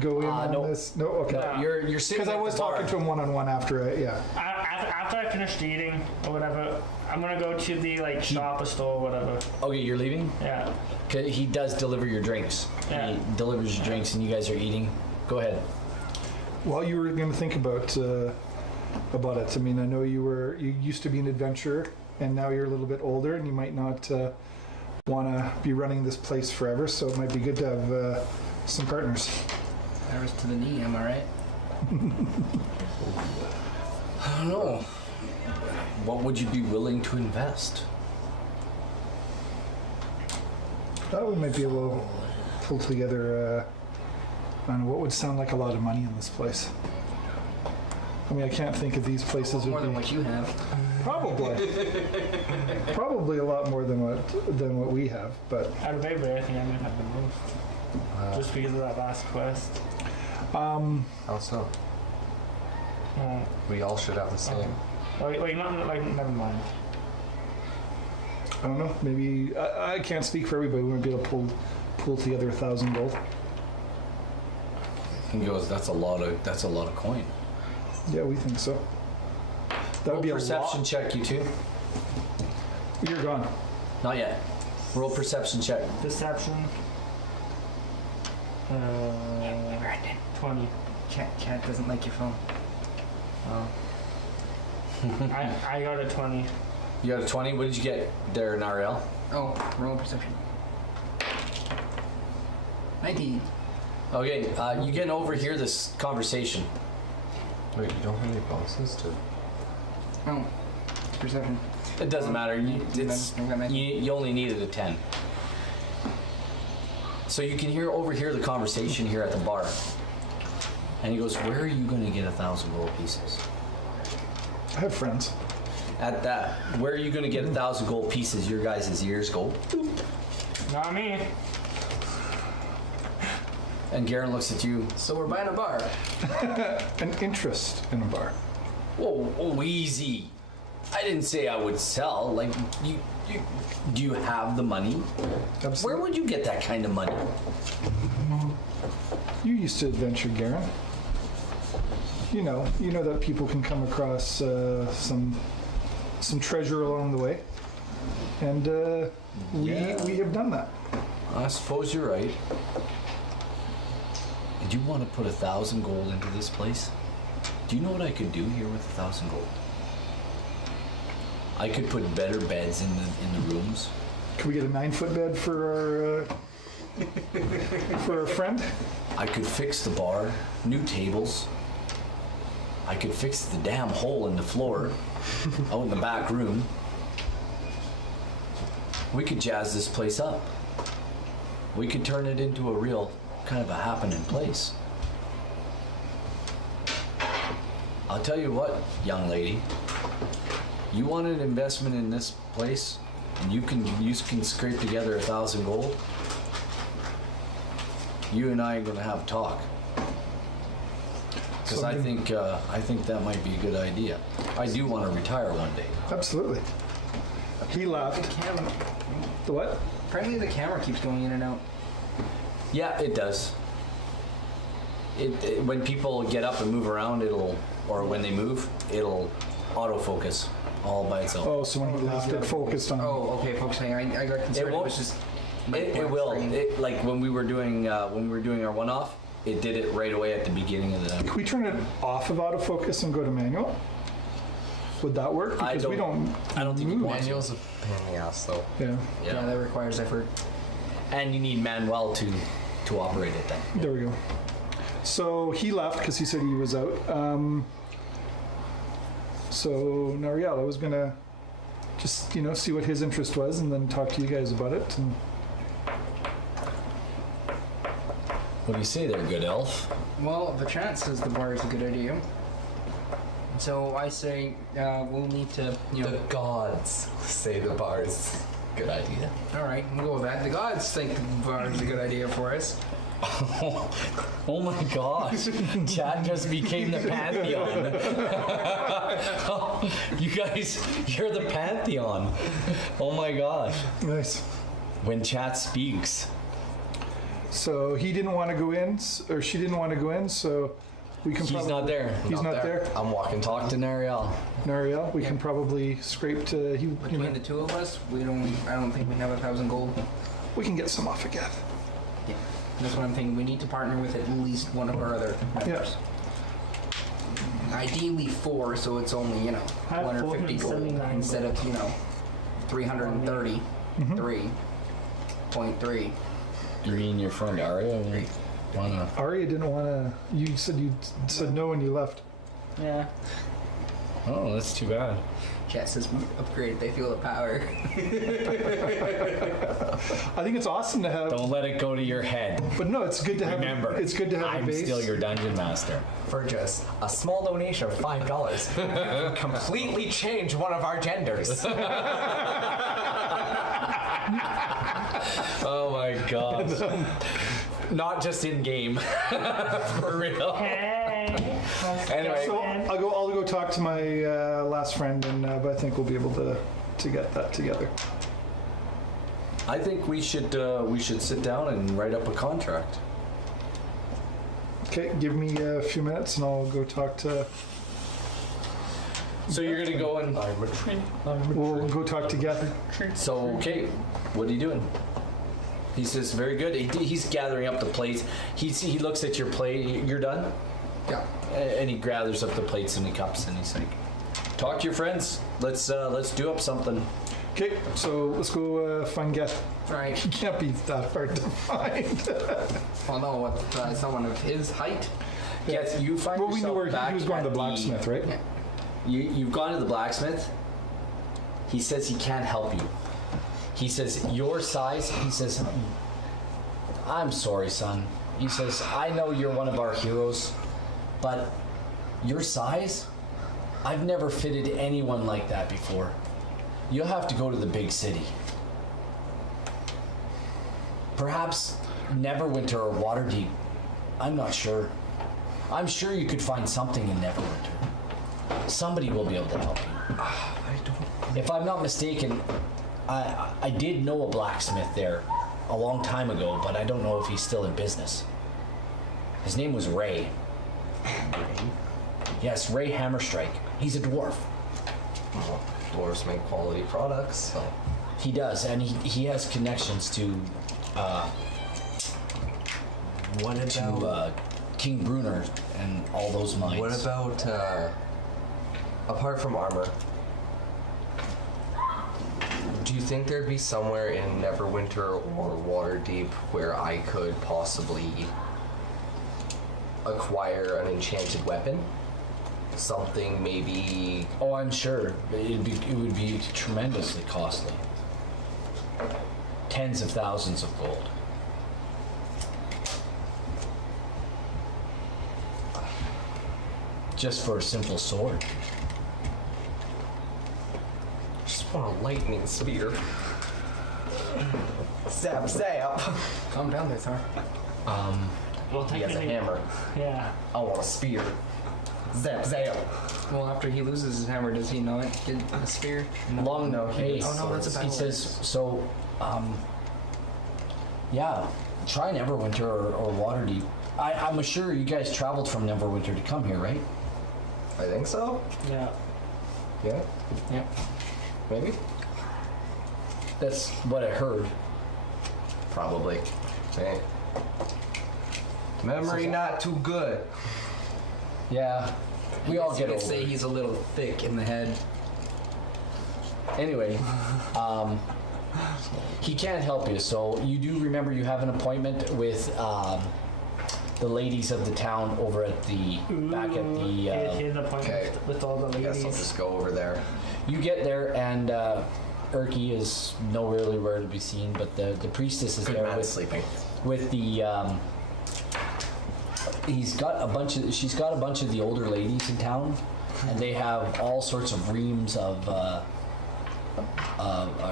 go in on no. this. No, okay. No, you're sitting Because I at was the bar. talking to him one-on-one after. Yeah. After I finished eating or whatever, I'm gonna go to the shop or store or whatever. Okay, you're leaving? Yeah. Okay, he does deliver your drinks. Yeah. He delivers your drinks and you guys are eating. Go ahead. While you were going to think about it, I mean, I know you used to be an adventurer, and now you're a little bit older, and you might not want to be running this place forever. So it might be good to have some partners. Arrows to the knee, am I right? I don't know. What would you be willing to invest? Thought we might be able to pull together. I don't know what would sound like a lot of money in this place. I mean, I can't think of these places More would than be what you have. probably a lot more than what we have. But Out of everybody, I think I might have the most. Just because of that last quest. How so? Uh, We all should have the same. never mind. I don't know. Maybe I can't speak for everybody. We might be able to pull together 1,000 gold. He goes, that's a lot of coin. Yeah, we think so. That Roll would be perception a lot. check, you two. You're gone. Not yet. Roll perception check. Deception. Brandon. 20. Cat doesn't like your phone. I got a 20. You got a 20. What did you get there, Nariel? Oh, roll perception. 19. Okay, you can overhear this conversation. Wait, you don't have any bonuses to? Oh, perception. It doesn't matter. You only needed a 10. So you can overhear the conversation here at the bar. And he goes, where are you going to get 1,000 gold pieces? I have friends. At that, where are you going to get 1,000 gold pieces? Your guys' ears go. Boop. Not me. And Garen looks at you. So we're buying a bar. An interest in a bar. Whoa, easy. I didn't say I would sell. Like, you do you have the money? Absolutely. Where would you get that kind of money? You used to adventure, Garen. You know that people can come across some treasure along the way, and we have done that. I suppose you're right. Did you want to put 1,000 gold into this place? Do you know what I could do here with 1,000 gold? I could put better beds in the rooms. Can we get a 9-foot bed for our friend? I could fix the bar, new tables. I could fix the damn hole in the floor out in the back room. We could jazz this place up. We could turn it into a real kind of a happening place. I'll tell you what, young lady. You want an investment in this place, and you can scrape together 1,000 gold. You and I are gonna have a talk. Because I think that might be a good idea. I do want to retire one day. Absolutely. He left. The camera. The what? Apparently the camera keeps going in and out. Yeah, it does. It when people get up and move around, or when they move, it'll autofocus all by itself. Oh, so when he left, it focused on. Oh, okay, focusing. I got concerned. It won't. was just. It will. Like when we were doing our one-off, it did it right away at the beginning of the. Can we turn it off of autofocus and go to manual? Would that work? Because we don't. I don't think you want to. Manual's a pain in the ass, though. Yeah. Yeah, that requires effort. And you need Manuel to operate it then. There we go. So he left because he said he was out. So Nariel, I was gonna just see what his interest was and then talk to you guys about it. And What do you say there, good elf? Well, the chat says the bar is a good idea. So I say we'll need to, The gods say the bars. Good idea. All right, we'll go with that. The gods think the bar is a good idea for us. Oh my gosh. Chad just became the Pantheon. You guys, you're the Pantheon. Oh my gosh. nice. When chat speaks. So he didn't want to go in, or she didn't want to go in. So we can. He's not there. He's not there. I'm walking. Talk to Nariel. Nariel, we can probably scrape to. Between the two of us, I don't think we have 1,000 gold. We can get some off again. Yeah, that's what I'm thinking. We need to partner with at least one of our other members. Ideally 4, so it's only I have 150 gold 479 instead of 330. 3.3. You mean your friend Aria? Wanna... Aria didn't want to. You said no when you left. Yeah. Oh, that's too bad. Chat says upgrade. They feel the power. I think it's awesome to have. Don't let it go to your head. But no, it's good to have. Remember, It's good to have I'm a base. still your dungeon master. For just a small donation of $5, you can completely change one of our genders. Oh my god. Not just in game. For real. Hey. Anyway. So I'll go talk to my last friend, and but I think we'll be able to get that together. I think we should sit down and write up a contract. Okay, give me a few minutes, and I'll go talk to. So you're gonna go and We'll go talk to Geth. so okay, what are you doing? He says very good. He's gathering up the plates. He looks at your plate. You're done. Yeah. And he gathers up the plates and the cups and he's like, "Talk to your friends. Let's do up something." Okay, so let's go find Geth. Right. He can't be that hard to find. Well, no, what? Someone of his height. Yes, you find Well, we know yourself where back he was going at to the blacksmith, right? Yeah. You've gone to the blacksmith. He says he can't help you. He says, your size, he says, I'm sorry, son. He says, I know you're one of our heroes, but your size, I've never fitted anyone like that before. You'll have to go to the big city. Perhaps Neverwinter or Waterdeep. I'm not sure. I'm sure you could find something in Neverwinter. Somebody will be able to help you. If I'm not mistaken, I did know a blacksmith there a long time ago, but I don't know if he's still in business. His name was Ray. Yes, Ray Hammerstrike. He's a dwarf. Well, dwarves make quality products, so. He does, and he has connections to What about? King Brunner and all those mines. What about, apart from armor, do you think there'd be somewhere in Neverwinter or Waterdeep where I could possibly acquire an enchanted weapon? Something maybe... Oh, I'm sure. It would be tremendously costly. Tens of thousands of gold. Just for a simple sword. Just want a lightning spear. Zap, zap. Calm down there, Thor. Well, He has a technically, hammer. yeah. I want a spear. Zap, zap. Well, after he loses his hammer, does he not get a spear? Long No, hey, oh, no, that's a he battle says so. Yeah, try Neverwinter or Waterdeep. I'm sure you guys traveled from Neverwinter to come here, right? I think so. Yeah. Yeah, Yep. maybe. That's what I heard. Probably. Hey. Memory not too good. Yeah, we all You get could older. say he's a little thick in the head. Anyway, he can't help you. So you do remember you have an appointment with the ladies of the town over at the back at the. His appointment Okay. with all the I guess I'll ladies. just go over there. You get there and Erky is nowhere really where to be seen, but the priestess is Good there man with sleeping. the. She's got a bunch of the older ladies in town, and they have all sorts of reams of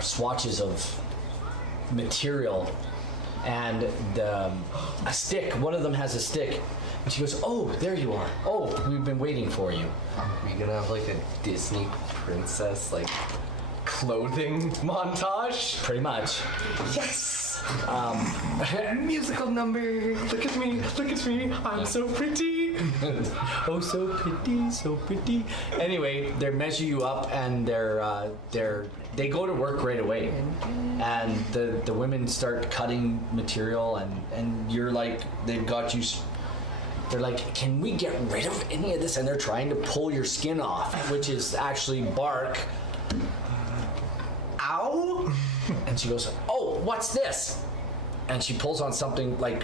swatches of material, and a stick. One of them has a stick, and she goes, "Oh, there you are. Oh, we've been waiting for you." Are we gonna have like a Disney princess like clothing montage? Pretty much. Yes! Musical number. Look at me! Look at me! I'm so pretty! Oh, so pretty, so pretty. Anyway, they measure you up, and they go to work right away, and the women start cutting material, and you're like, they've got you. They're like, can we get rid of any of this? And they're trying to pull your skin off, which is actually bark. Ow! And she goes, oh, what's this? And she pulls on something like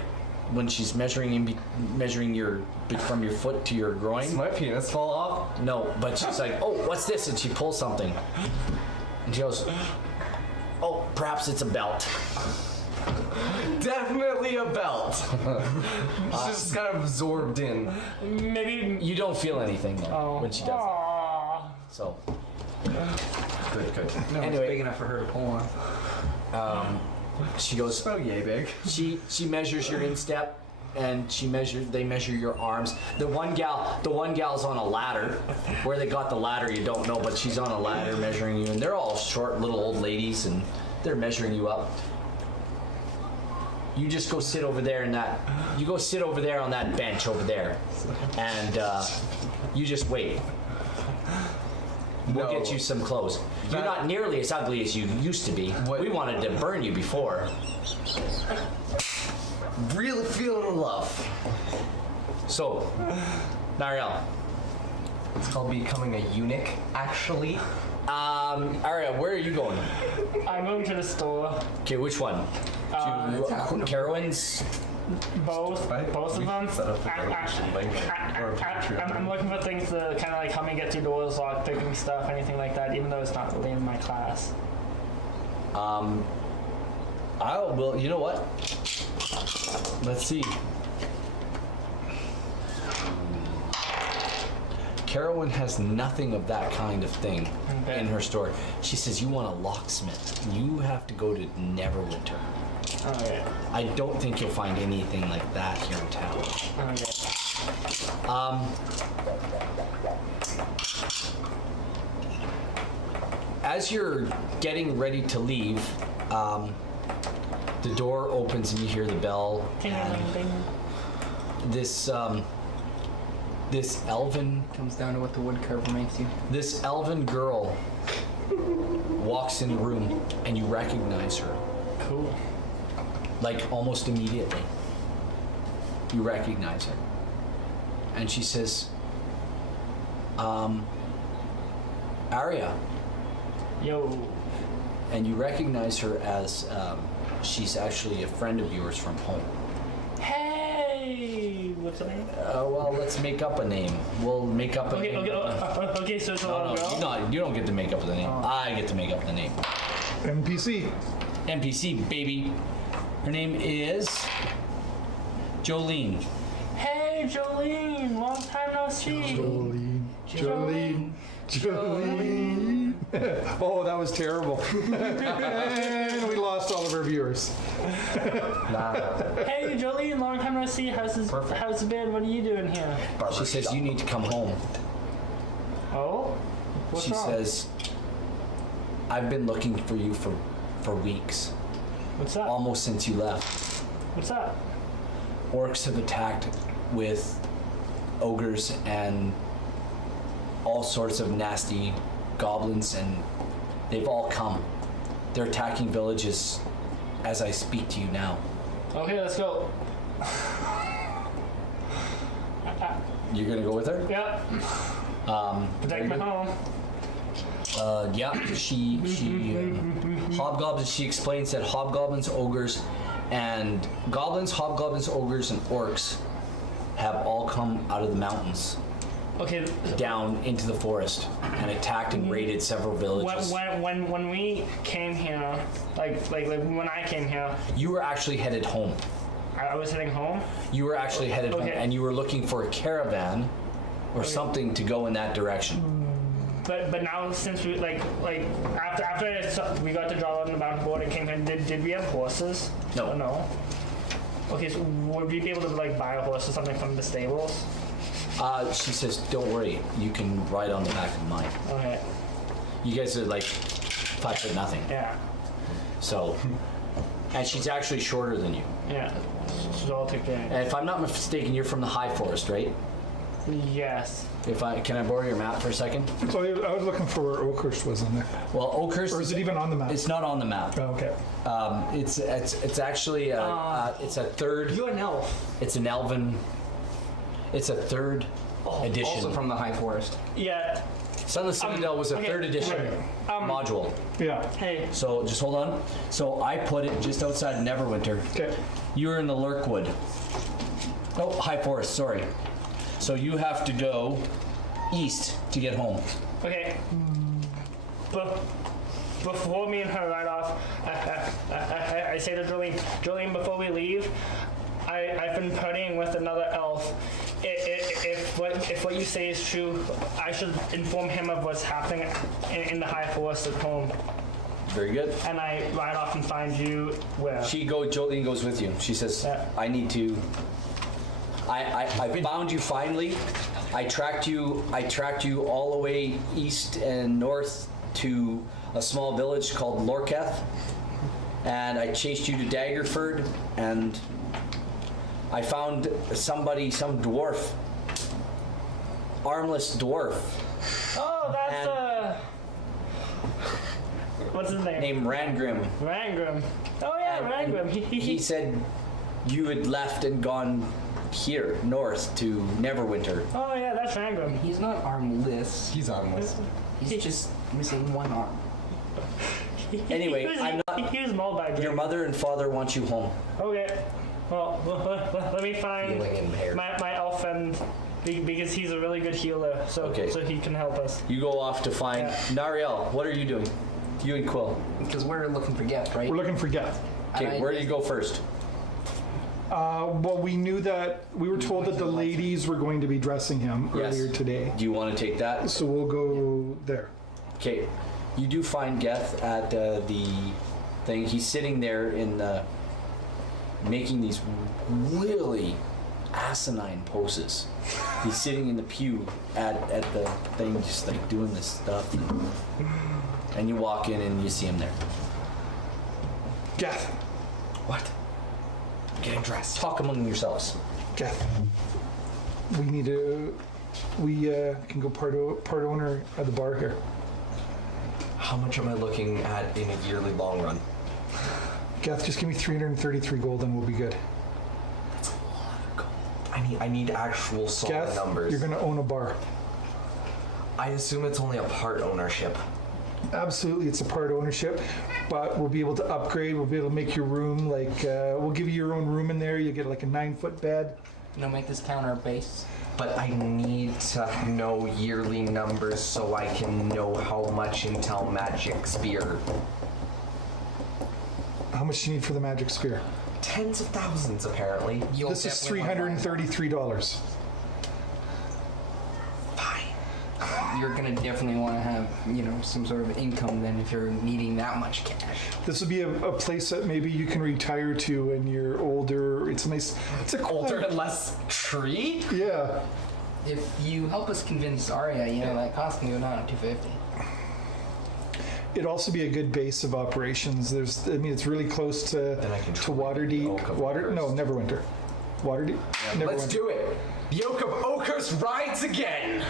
when she's measuring your from your foot to your groin. Does my penis fall off? No, but she's like, oh, what's this? And she pulls something. And she goes, oh, perhaps it's a belt. Definitely a belt! It's just kind of absorbed in. Maybe. You don't feel anything though when she does that. Aww. So, Good, good. No, Anyway. it's big enough for her to pull on. she goes, So yay big. she measures your instep, and they measure your arms. The one gal's on a ladder. Where they got the ladder, you don't know, but she's on a ladder measuring you, and they're all short little old ladies, and they're measuring you up. You just go sit over there on that bench over there, and you just wait. We'll No. get you some clothes. You're not nearly as ugly as you used to be. What- We wanted to burn you before. Really feeling love. So, Nariel, It's called becoming a eunuch, actually. Aria, where are you going? I'm going to the store. Okay, which one? To Carowinds? Both of them. Set up a donation link or a Patreon. I'm looking for things to kind of like help me get through doors, lock picking stuff, anything like that, even though it's not really in my class. Well, you know what? Let's see. Carowin has nothing of that kind of thing Okay. in her store. She says, you want a locksmith. You have to go to Neverwinter. Okay. I don't think you'll find anything like that here in town. Okay. as you're getting ready to leave, the door opens and you hear the bell. Ding, And ding, ding. this elven Comes down to what the woodcarver makes you. this elven girl walks in the room and you recognize her. Cool. Like almost immediately. You recognize her. And she says, Aria. Yo. And you recognize her as she's actually a friend of yours from home. Hey. What's her name? Well, let's make up a name. We'll make up a Okay. name. Okay. So it's a No, little girl. you don't get to make up the name. Oh. I get to make up the name. NPC. NPC, baby. Her name is Jolene. Hey, Jolene. Long time no see. Jolene. Oh, that was terrible. And we lost all of our viewers. Hey, Jolene. Long time no see. How's it been? What are you doing here? She says you need to come home. Oh. What's She wrong? says, I've been looking for you for weeks, What's up? almost since you left. What's up? Orcs have attacked with ogres and all sorts of nasty goblins, and they've all come. They're attacking villages as I speak to you now. Okay, let's go. You're gonna go with her? Yep. Protect my home. Yeah, she hobgoblins. She explains that hobgoblins, ogres, and goblins, hobgoblins, ogres, and orcs have all come out of the mountains Okay. down into the forest and attacked and raided several villages. When we came here, like when I came here, You were actually headed home. I was heading home. You were actually headed home, Okay. and you were looking for a caravan or something to go in that direction. But now since we after we got to draw on the mountain board and came in, did we have horses? No. Or no. Okay, so would we be able to buy a horse or something from the stables? She says, "Don't worry, you can ride on the back of mine." Okay. You guys are like 5'0". Yeah. So, and she's actually shorter than you. Yeah. So I'll take that. And if I'm not mistaken, you're from the high forest, right? Yes. Can I borrow your map for a second? So I was looking for where Oakhurst was on there. Well, Oakhurst Or is it even on the map? It's not on the map. Oh, okay. It's actually it's a third. You're an elf. It's an elven. It's a third edition. Also from the High Forest. Yeah. Sunless Citadel was a okay, third edition right. module. Yeah. Hey. So just hold on. So I put it just outside Neverwinter. Okay. You're in the Lurkwood. Oh, High Forest. Sorry. So you have to go east to get home. Okay. Before me and her ride off, I say to Jolene, before we leave, I've been partying with another elf. If what you say is true, I should inform him of what's happening in the High Forest at home. Very good. And I ride off and find you where? Jolene goes with you. She says, Yeah. I need to. I found you finally. I tracked you all the way east and north to a small village called Lorketh, and I chased you to Daggerford, and I found some dwarf, armless dwarf, Oh, that's And- what's his name? named Rangrim. Rangrim. Oh yeah, And Rangrim. He said you had left and gone here, north to Neverwinter. Oh yeah, that's Rangrim. He's not armless. He's armless. He's just missing one arm. Anyway, He was mauled by Your Rangrim. mother and father want you home. Okay. Well, let me find Feeling impaired. my elf friend because he's a really good healer, so Okay. so he can help us. You go off to find Yeah. Nariel. What are you doing? You and Quill. Because we're looking for Geth, right? We're looking for Geth. Okay, And I- where do you go first? Well, we knew that we were told that the ladies were going to be dressing him Yes. earlier today. Do you want to take that? So we'll go there. Okay, you do find Geth at the thing. He's sitting there in the making these really asinine poses. He's sitting in the pew at the thing, just like doing this stuff. And you walk in and you see him there. Geth, What? I'm getting dressed. Talk among yourselves. Geth. We can go part owner at the bar here. How much am I looking at in a yearly long run? Geth, just give me 333 gold and we'll be good. I need actual solid Geth, numbers. you're gonna own a bar. I assume it's only a part ownership. Absolutely, it's a part ownership, but we'll be able to upgrade. We'll be able to make your room like, we'll give you your own room in there. You get like a 9-foot bed. Make this count our base. But I need to know yearly numbers so I can know how much Intel Magic Spear. How much do you need for the magic spear? Tens of thousands, apparently. You'll This is definitely want $333. You're gonna definitely want to have, some sort of income then if you're needing that much cash. This would be a place that maybe you can retire to when you're older. It's nice. It's a Older and less tree? Yeah. If you help us convince Aria, that cost can go down to $250. It'd also be a good base of operations. It's really close to Then I can to trade Waterdeep. the Oak of Oakhurst. No, Neverwinter. Waterdeep. Let's Neverwinter. do it. The Oak of Oakhurst rides again.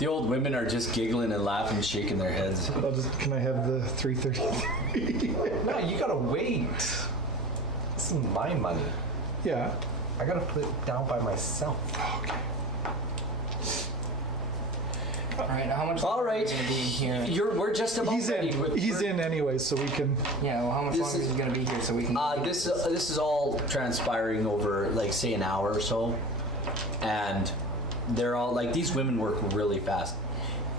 The old women are just giggling and laughing, shaking their heads. Can I have the 333? No, you gotta wait. This is my money. Yeah. I gotta put it down by myself. All right, how much? All right, longer are you gonna be in here? we're just about He's ready. in. He's in anyway, so we can. Yeah. Well, how much This longer is he gonna be here so we can? This is all transpiring over like say an hour or so, and they're all like these women work really fast.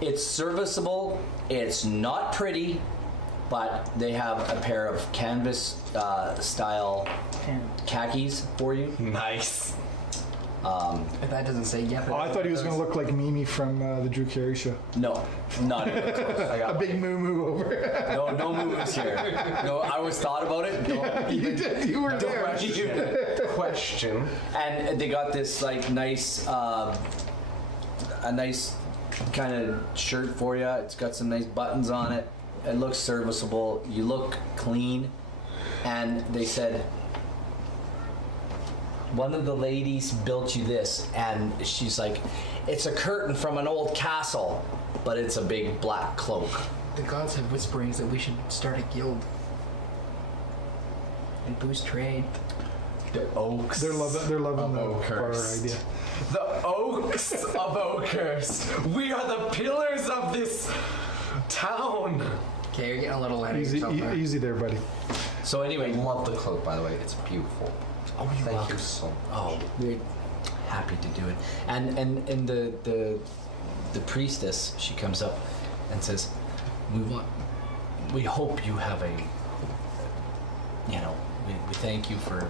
It's serviceable. It's not pretty, but they have a pair of canvas style khakis for you. Nice. If that doesn't say yep. Oh, I thought he was going to look like Mimi from the Drew Carey show. No, not even close. I A got big moo over. No moves here. No, I was thought about it. Don't You did. You were there. question. And they got this like nice, a nice kind of shirt for you. It's got some nice buttons on it. It looks serviceable. You look clean. And they said, one of the ladies built you this, and she's like, it's a curtain from an old castle, but it's a big black cloak. The gods have whisperings that we should start a guild and boost trade. The Oaks. They're loving of the bar Oakhurst. idea. The Oaks of Oakhurst. We are the pillars of this town. Okay, you're getting a little ahead of yourself there. Easy there, buddy. So I anyway, love the cloak, by the way. It's beautiful. oh, you're Thank welcome. you so much. Oh, we're happy to do it. And the priestess, she comes up and says, we hope you have a, we thank you for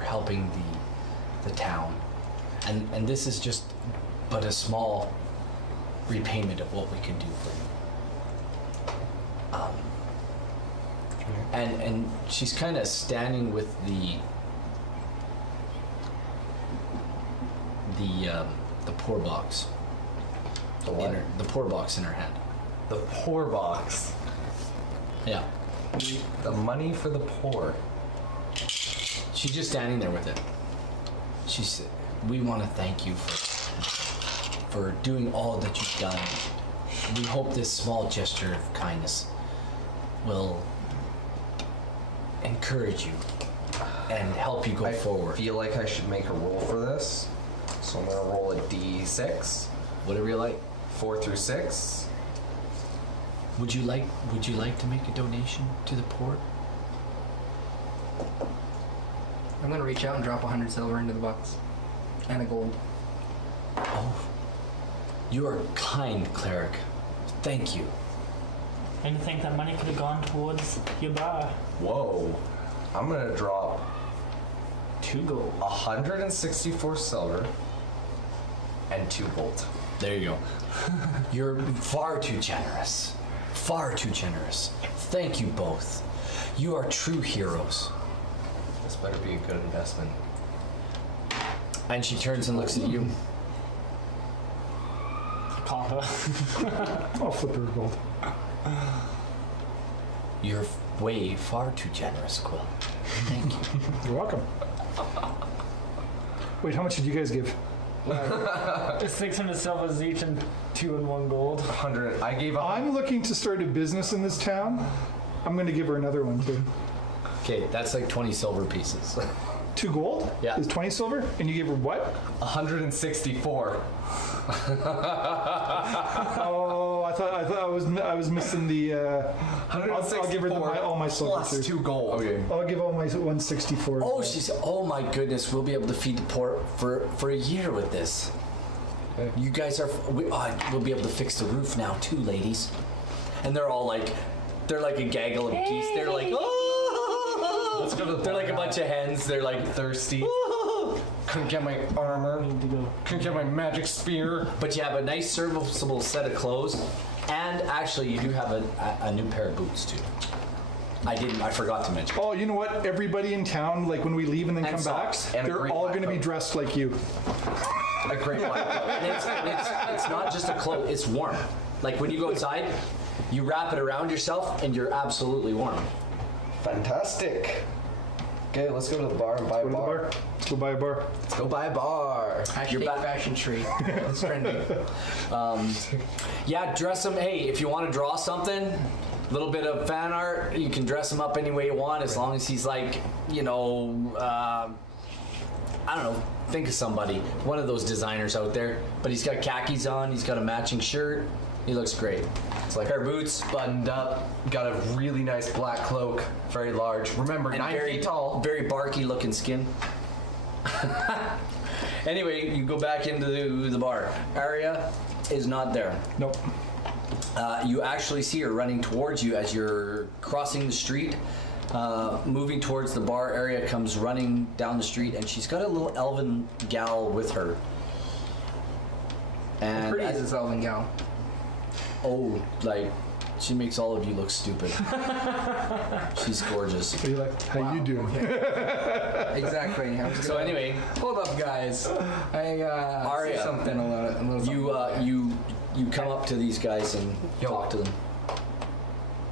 helping the town, and this is just but a small repayment of what we can do for you. And she's kind of standing with the poor box. The what? The poor box in her hand. The poor box. Yeah. The money for the poor. She's just standing there with it. She said, we want to thank you for doing all that you've done. We hope this small gesture of kindness will encourage you and help you go forward. I feel like I should make a roll for this. So I'm going to roll a d6. Whatever you like. 4 through 6. Would you like to make a donation to the poor? I'm gonna reach out and drop 100 silver into the box and a gold. Oh, you are kind, cleric. Thank you. And you think that money could have gone towards your bar? Whoa. I'm going to drop 2 gold. 164 silver and 2 gold. There you go. You're far too generous. Far too generous. Thank you both. You are true heroes. This better be a good investment. And she turns and looks at you. Papa. I'll flip her gold. You're way far too generous, Quill. Thank you. You're welcome. Wait, how much did you guys give? 600 silvers each and 2 and 1 gold. 100. I gave up. I'm looking to start a business in this town. I'm going to give her another one too. Okay, that's like 20 silver pieces. 2 gold? Yeah. Is 20 silver? And you gave her what? 164. Oh, I thought I was missing the. I'll give her all my silver plus too. 2 gold. Okay. I'll give all my 164. Oh, she said, oh my goodness, we'll be able to feed the poor for a year with this. Okay. You guys are, we'll be able to fix the roof now too, ladies. And they're all like, they're like a gaggle of geese. They're like, oh! Let's go to the They're like a bar. bunch of hens. They're like, Thirsty. Couldn't get my armor. Couldn't get my magic spear. but you have a nice serviceable set of clothes. And actually, you do have a new pair of boots too. I forgot to mention. Oh, you know what? Everybody in town, like when we leave and then And come socks. back, And a they're great all black going to be coat. dressed like you. A great white coat. And it's not just a cloak, it's warm. Like when you go outside, you wrap it around yourself and you're absolutely warm. Fantastic. Okay, let's go to the bar and buy a Go to the bar. bar. Let's go buy a bar. Let's go buy a bar. Hashtag back. fashion tree. It's trendy. Yeah, dress them. Hey, if you want to draw something, a little bit of fan art, you can dress him up any way you want as long as he's like, I don't know, think of somebody. One of those designers out there. But he's got khakis on, he's got a matching shirt. He looks great. It's like Pair of boots. buttoned up, got a really nice black cloak, very large. Remember, And 9 very feet tall. very barky looking skin. Anyway, you go back into the bar. Aria is not there. Nope. You actually see her running towards you as you're crossing the street, moving towards the bar. Aria comes running down the street, and she's got a little elven gal with her. And Pretty as this elven gal. she makes all of you look stupid. She's gorgeous. What are you like? How you doing? Exactly. I was So gonna- anyway, hold up, guys. I Aria, say something a little something. you come up to these guys and talk to them.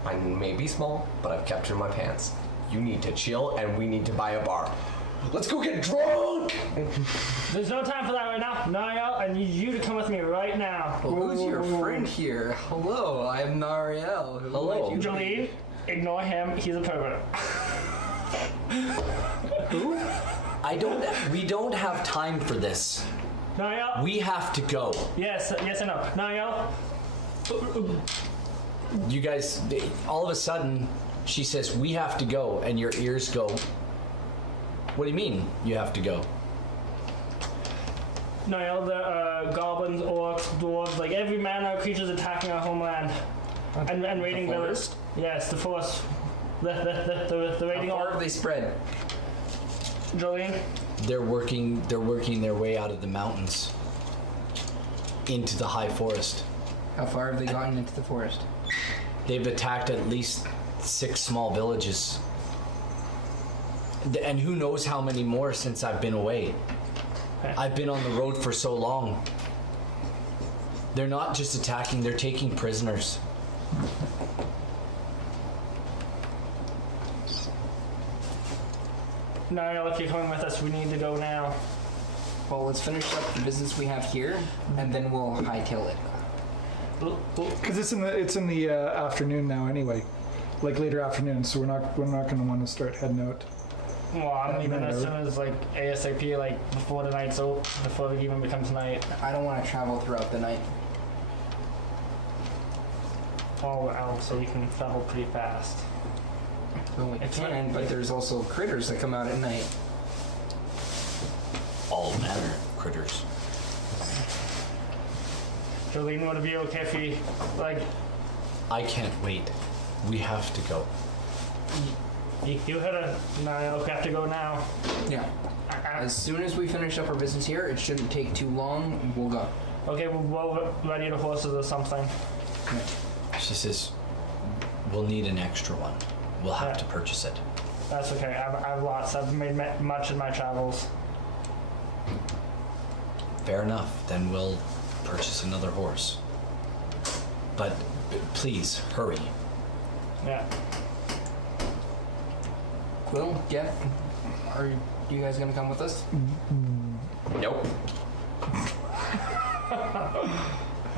I may be small, but I've kept it in my pants. You need to chill, and we need to buy a bar. Let's go get drunk! There's no time for that right now. Niall, I need you to come with me right now. Well, who's your friend here? Hello, I'm Nariel. Who Hello. would you be? Jolene, ignore him. He's a pervert. We don't have time for this. Niall? We have to go. Yes and no. Niall? You guys, all of a sudden, she says, we have to go, and your ears go, what do you mean you have to go? Niall, the goblins, orcs, dwarves, like every manner of creatures attacking our homeland. And raiding villages. forest? Yes, the forest. The raiding How far all. have they spread? Jolene? They're working their way out of the mountains into the high forest. How far have they gotten into the forest? They've attacked at least 6 small villages. And who knows how many more since I've been away. I've been on the road for so long. They're not just attacking, they're taking prisoners. Niall, if you're coming with us, we need to go now. Well, let's finish up the business we have here, and then we'll hightail it. Because it's in the afternoon now anyway, like later afternoon. So we're not going to want to start heading out. Well, I'm Yeah, leaving no, as no. soon as like ASAP, like before the night's over, before it even becomes night. I don't want to travel throughout the night. Oh, well, so we can travel pretty fast. Well, we It can, can't- but there's also critters that come out at night. All manner of critters. Jolene, would it be okay if we, like, I can't wait. We have to go. you heard her? Niall, we have to go now. Yeah. As soon as we finish up our business here, it shouldn't take too long. We'll go. Okay, we'll ready the horses or something. She says, we'll need an extra one. We'll have to purchase it. That's okay. I've lots. I've made much in my travels. Fair enough. Then we'll purchase another horse. But please, hurry. Yeah. Quill, Geth, are you guys gonna come with us? Nope.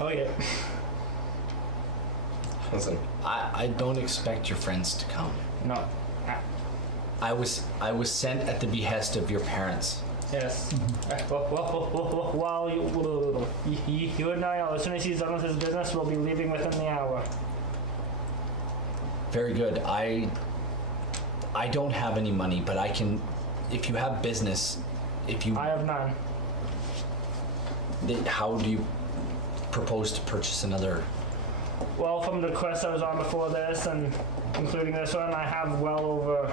Oh yeah. Listen, I don't expect your friends to come. No. I was sent at the behest of your parents. Yes. Well, you and I, as soon as he's done with his business, we'll be leaving within the hour. Very good. I don't have any money, but I can. If you have business, if you, I have none. how do you propose to purchase another? Well, from the quest I was on before this, and including this one, I have well over.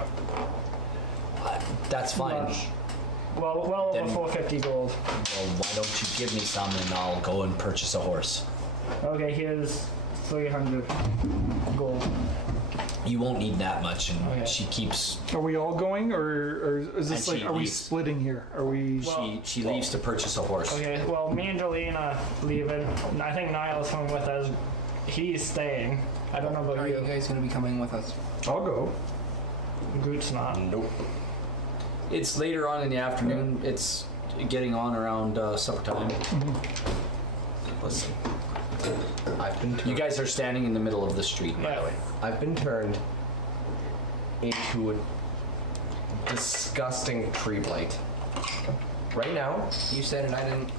That's fine. Much. Well Then- over 450 gold. Well, why don't you give me some and I'll go and purchase a horse? Okay, here's 300 gold. You won't need that much, and Okay. she keeps. Are we all going, or is this And like, she are we leaves. splitting here? Are we? She leaves to purchase a horse. Okay, well, me and Jolene are leaving. I think Niall's coming with us. He's staying. I don't know about Are you you. guys gonna be coming with us? I'll go. Groot's not. nope. It's later on in the afternoon. It's getting on around supper time. Listen, I've been turned, You guys are standing in the middle of the street, by the way. I've been turned into a disgusting tree blight. Right now, You said it, I didn't.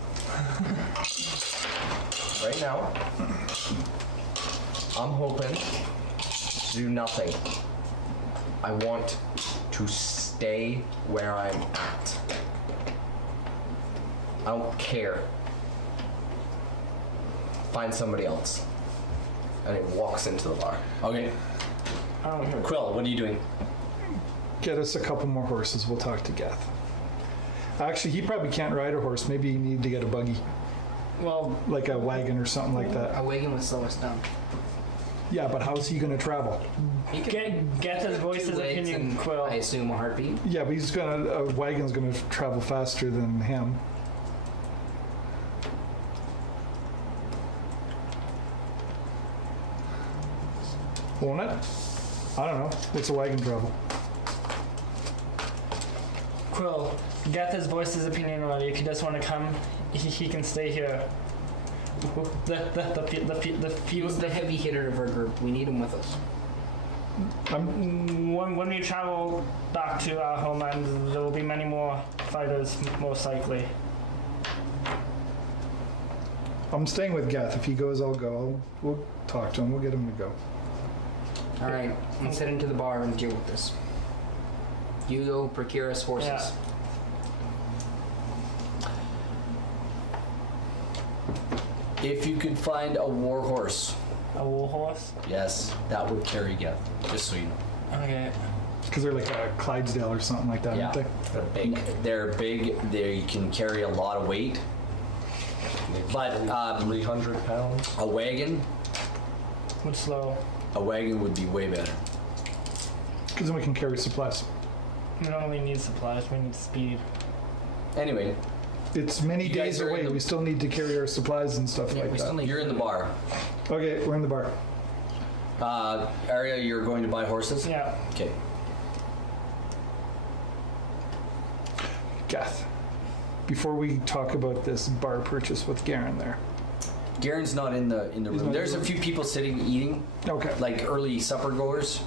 right now, I'm hoping to do nothing. I want to stay where I'm at. I don't care. Find somebody else. And he walks into the bar. Okay. I don't hear. Quill, what are you doing? Get us a couple more horses. We'll talk to Geth. Actually, he probably can't ride a horse. Maybe you need to get a buggy, Well, like a wagon or something like that. A wagon would slow us down. Yeah, but how's he going to travel? He could get his voice, two his legs opinion, and Quill. I assume a heartbeat. Yeah, but a wagon's going to travel faster than him. Won't it? I don't know. What's a wagon travel? Quill, Geth has voiced his opinion already. If you just want to come, he can stay here. The few. He's the heavy hitter of our group. We need him with us. When we travel back to our homeland, there will be many more fighters, most likely. I'm staying with Geth. If he goes, I'll go. We'll talk to him. We'll get him to go. All right, let's head into the bar and deal with this. You go procure us horses. Yeah. If you could find a war horse, A war horse. yes, that would carry Geth. Just so you know. Okay. Because they're like a Clydesdale or something like that, Yeah, aren't they? they're big. They're big. They can carry a lot of weight. But 300 pounds. a wagon Would slow. would be way better. Because then we can carry supplies. We don't really need supplies. We need speed. Anyway, It's many You guys days are in away. the- We still need to carry our supplies and stuff Yeah, like we still that. need you're in the food. bar. Okay, we're in the bar. Aria, you're going to buy horses? Yeah. Okay. Geth, before we talk about this bar purchase with Garen there. Garen's not in the He's room. not There's in a the few people sitting eating, Okay. like early supper goers,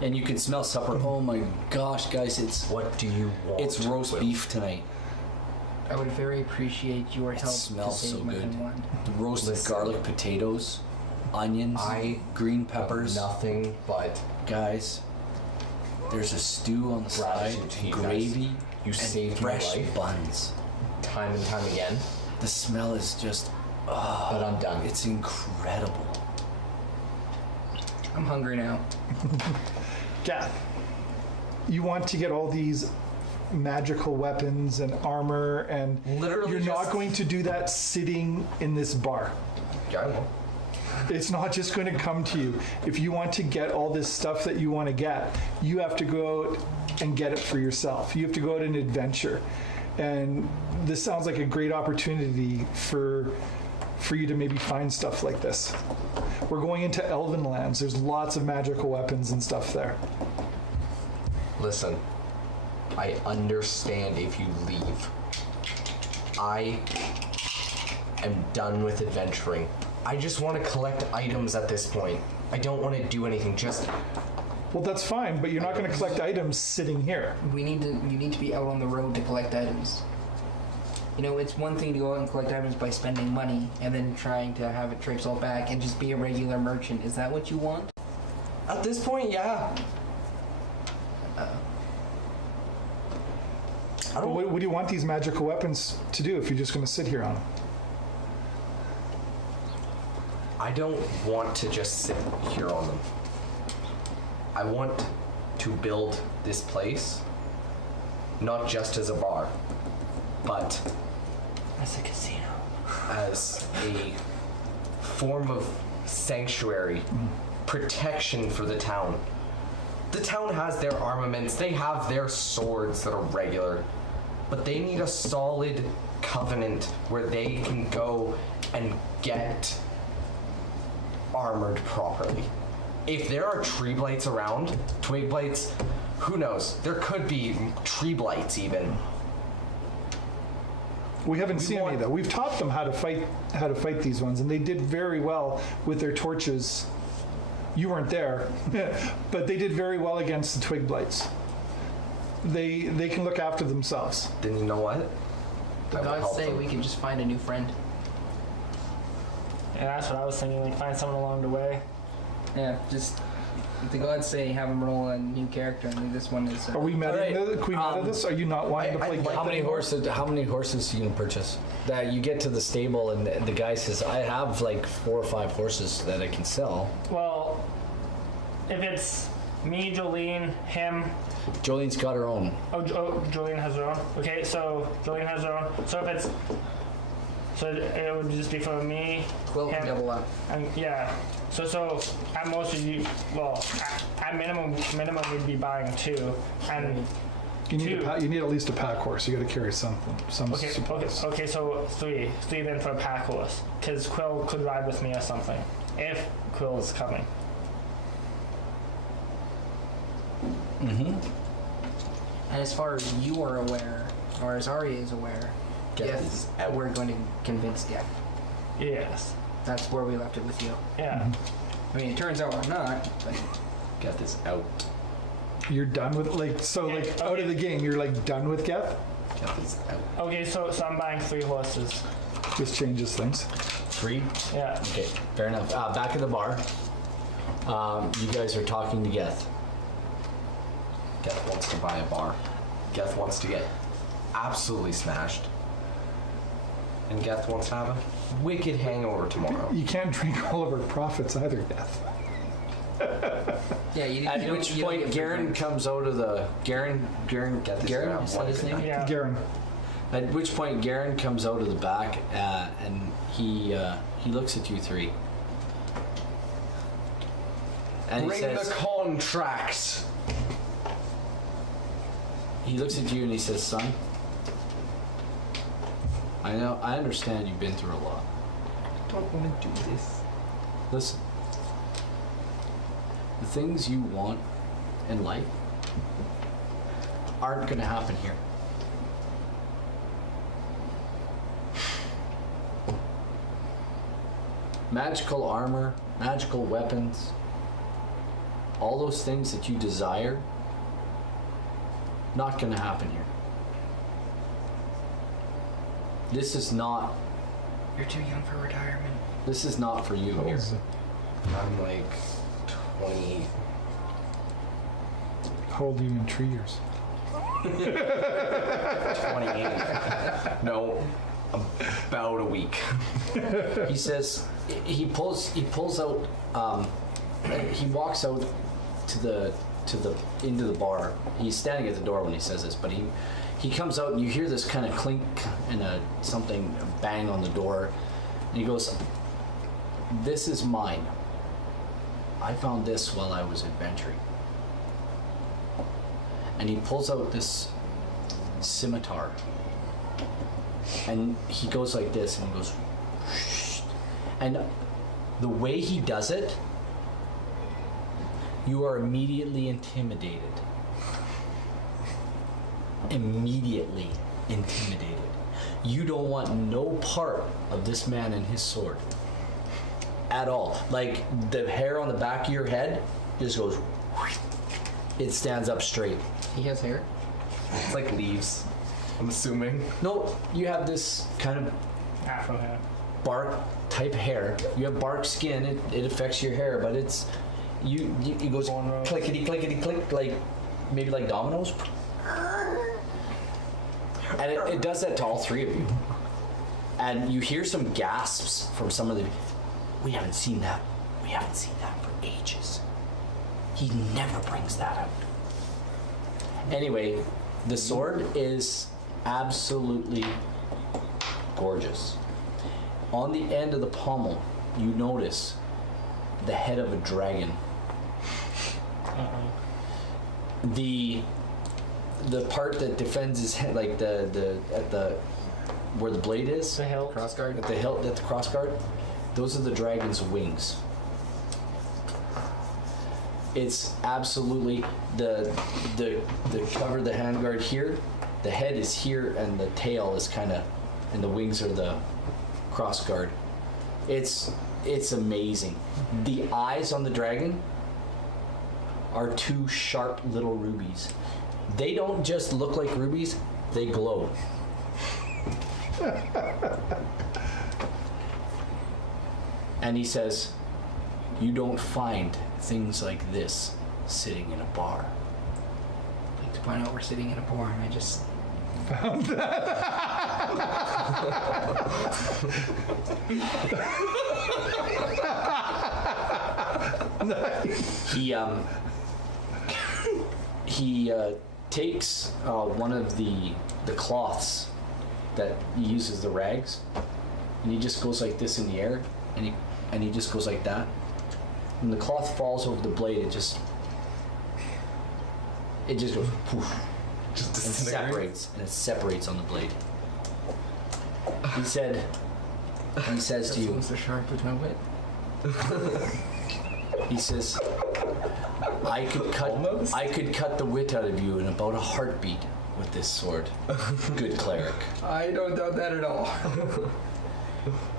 and you can smell supper. Oh my gosh, guys, What do you want? it's roast beef tonight. I would very appreciate your help to smells save so my good. homeland. The roasted Listen. garlic potatoes, onions, I green peppers. Nothing but Guys, there's a stew on the side, Gratitude to you gravy, guys. You and saved my fresh life. buns. time and time again, The smell is just, but I'm done. it's incredible. I'm hungry now. Geth, you want to get all these magical weapons and armor, and Literally you're not just- going to do that sitting in this bar. Yeah, I will. It's not just going to come to you. If you want to get all this stuff that you want to get, you have to go out and get it for yourself. You have to go out and adventure. And this sounds like a great opportunity for you to maybe find stuff like this. We're going into Elven lands. There's lots of magical weapons and stuff there. Listen, I understand if you leave. I am done with adventuring. I just want to collect items at this point. I don't want to do anything, just... Well, that's fine, but you're not going to collect items sitting here. You need to be out on the road to collect items. You know, it's one thing to go out and collect items by spending money and then trying to have it traipse all back and just be a regular merchant. Is that what you want? At this point, yeah. But what do you want these magical weapons to do if you're just going to sit here on them? I don't want to just sit here on them. I want to build this place, not just as a bar, but As a casino. as a form of sanctuary, protection for the town. The town has their armaments, they have their swords that are regular, but they need a solid covenant where they can go and get armored properly. If there are tree blights around, twig blights, who knows? There could be tree blights even. We haven't seen any though. We've taught them how to fight these ones, and they did very well with their torches. You weren't there, but they did very well against the twig blights. They can look after themselves. Then you know what? The I will gods help say them. we can just find a new friend. And that's what I was thinking, like find someone along the way. Yeah, just the gods say have him roll a new character, and this one is. Are we mad Alright, at we mad at this? Are you not wanting to I play? like- Geth How many anymore? horses are you gonna purchase? That you get to the stable and the guy says, I have like 4 or 5 horses that I can sell. Well, if it's me, Jolene, him. Jolene's got her own. Jolene has her own. Okay, so Jolene has her own. So if it's, so it would just be for me, Quill can him, double up. and yeah. So at most of you, well, at minimum we'd be buying 2, and You need, Two. you need at least a pack horse. You got to carry some okay, supplies. okay, so 3 then for a pack horse, because Quill could ride with me or something if Quill's coming. And as far as you are aware, or as Aria is aware, Geth is out. we're going to convince Geth. Yes. That's where we left it with you. Yeah. I mean, it turns out we're not, but Geth is out. You're done with out of the game. You're like done with Geth. Geth is out. Okay, so I'm buying 3 horses. This changes things. 3? Yeah. Okay, fair enough. Back at the bar, you guys are talking to Geth. Geth wants to buy a bar. Geth wants to get absolutely smashed. And Geth wants to have a wicked hangover tomorrow. You can't drink all of our profits either, Geth. yeah, you. At you don't- which you don't point, get free Garen drinks. comes out of the Garen. Geth is Garen, gonna have is that one his good name? night. Yeah. Garen. At which point, Garen comes out of the back and he looks at you 3. And Bring he says, the contracts. he looks at you and he says, son, I understand you've been through a lot. I don't want to do this. Listen, the things you want in life aren't going to happen here. Magical armor, magical weapons, all those things that you desire, not going to happen here. This is not for you here. I'm like 20. How old are you in 3 years? 28. No, about a week. He says he pulls out he walks out to the into the bar. He's standing at the door when he says this, but he comes out and you hear this kind of clink and a bang on the door, and he goes, "This is mine. I found this while I was adventuring." And he pulls out this scimitar And he goes like this, and he goes, and the way he does it, you are immediately intimidated. Immediately intimidated. You don't want no part of this man and his sword at all. Like the hair on the back of your head just goes, it stands up straight. He has hair? It's like leaves, I'm assuming. No, you have this kind of Afro hair. bark type hair. You have bark skin. It affects your hair, but it's it goes Cornrows. clickety clickety click, like maybe like dominoes. And it does that to all three of you. And you hear some gasps from some of the. We haven't seen that. We haven't seen that for ages. He never brings that out. Anyway, the sword is absolutely gorgeous. On the end of the pommel, you notice the head of a dragon. The part that defends his head, like the where the blade is, The hilt. Crossguard? at the hilt, at the crossguard, those are the dragon's wings. It's absolutely the cover, the handguard here, the head is here, and the tail is kind of, and the wings are the crossguard. It's amazing. The eyes on the dragon are two sharp little rubies. They don't just look like rubies, they glow. And he says, you don't find things like this sitting in a bar. I'd like to point out we're sitting in a bar and I just... He takes one of the cloths that he uses, the rags, and he just goes like this in the air, and he just goes like that. When the cloth falls over the blade, it just goes poof, Just and disintegrates. it separates on the blade. He says to you, Almost a sharp with my wit. he says, I could cut the wit out of you in about a heartbeat with this sword. Good cleric. I don't doubt that at all.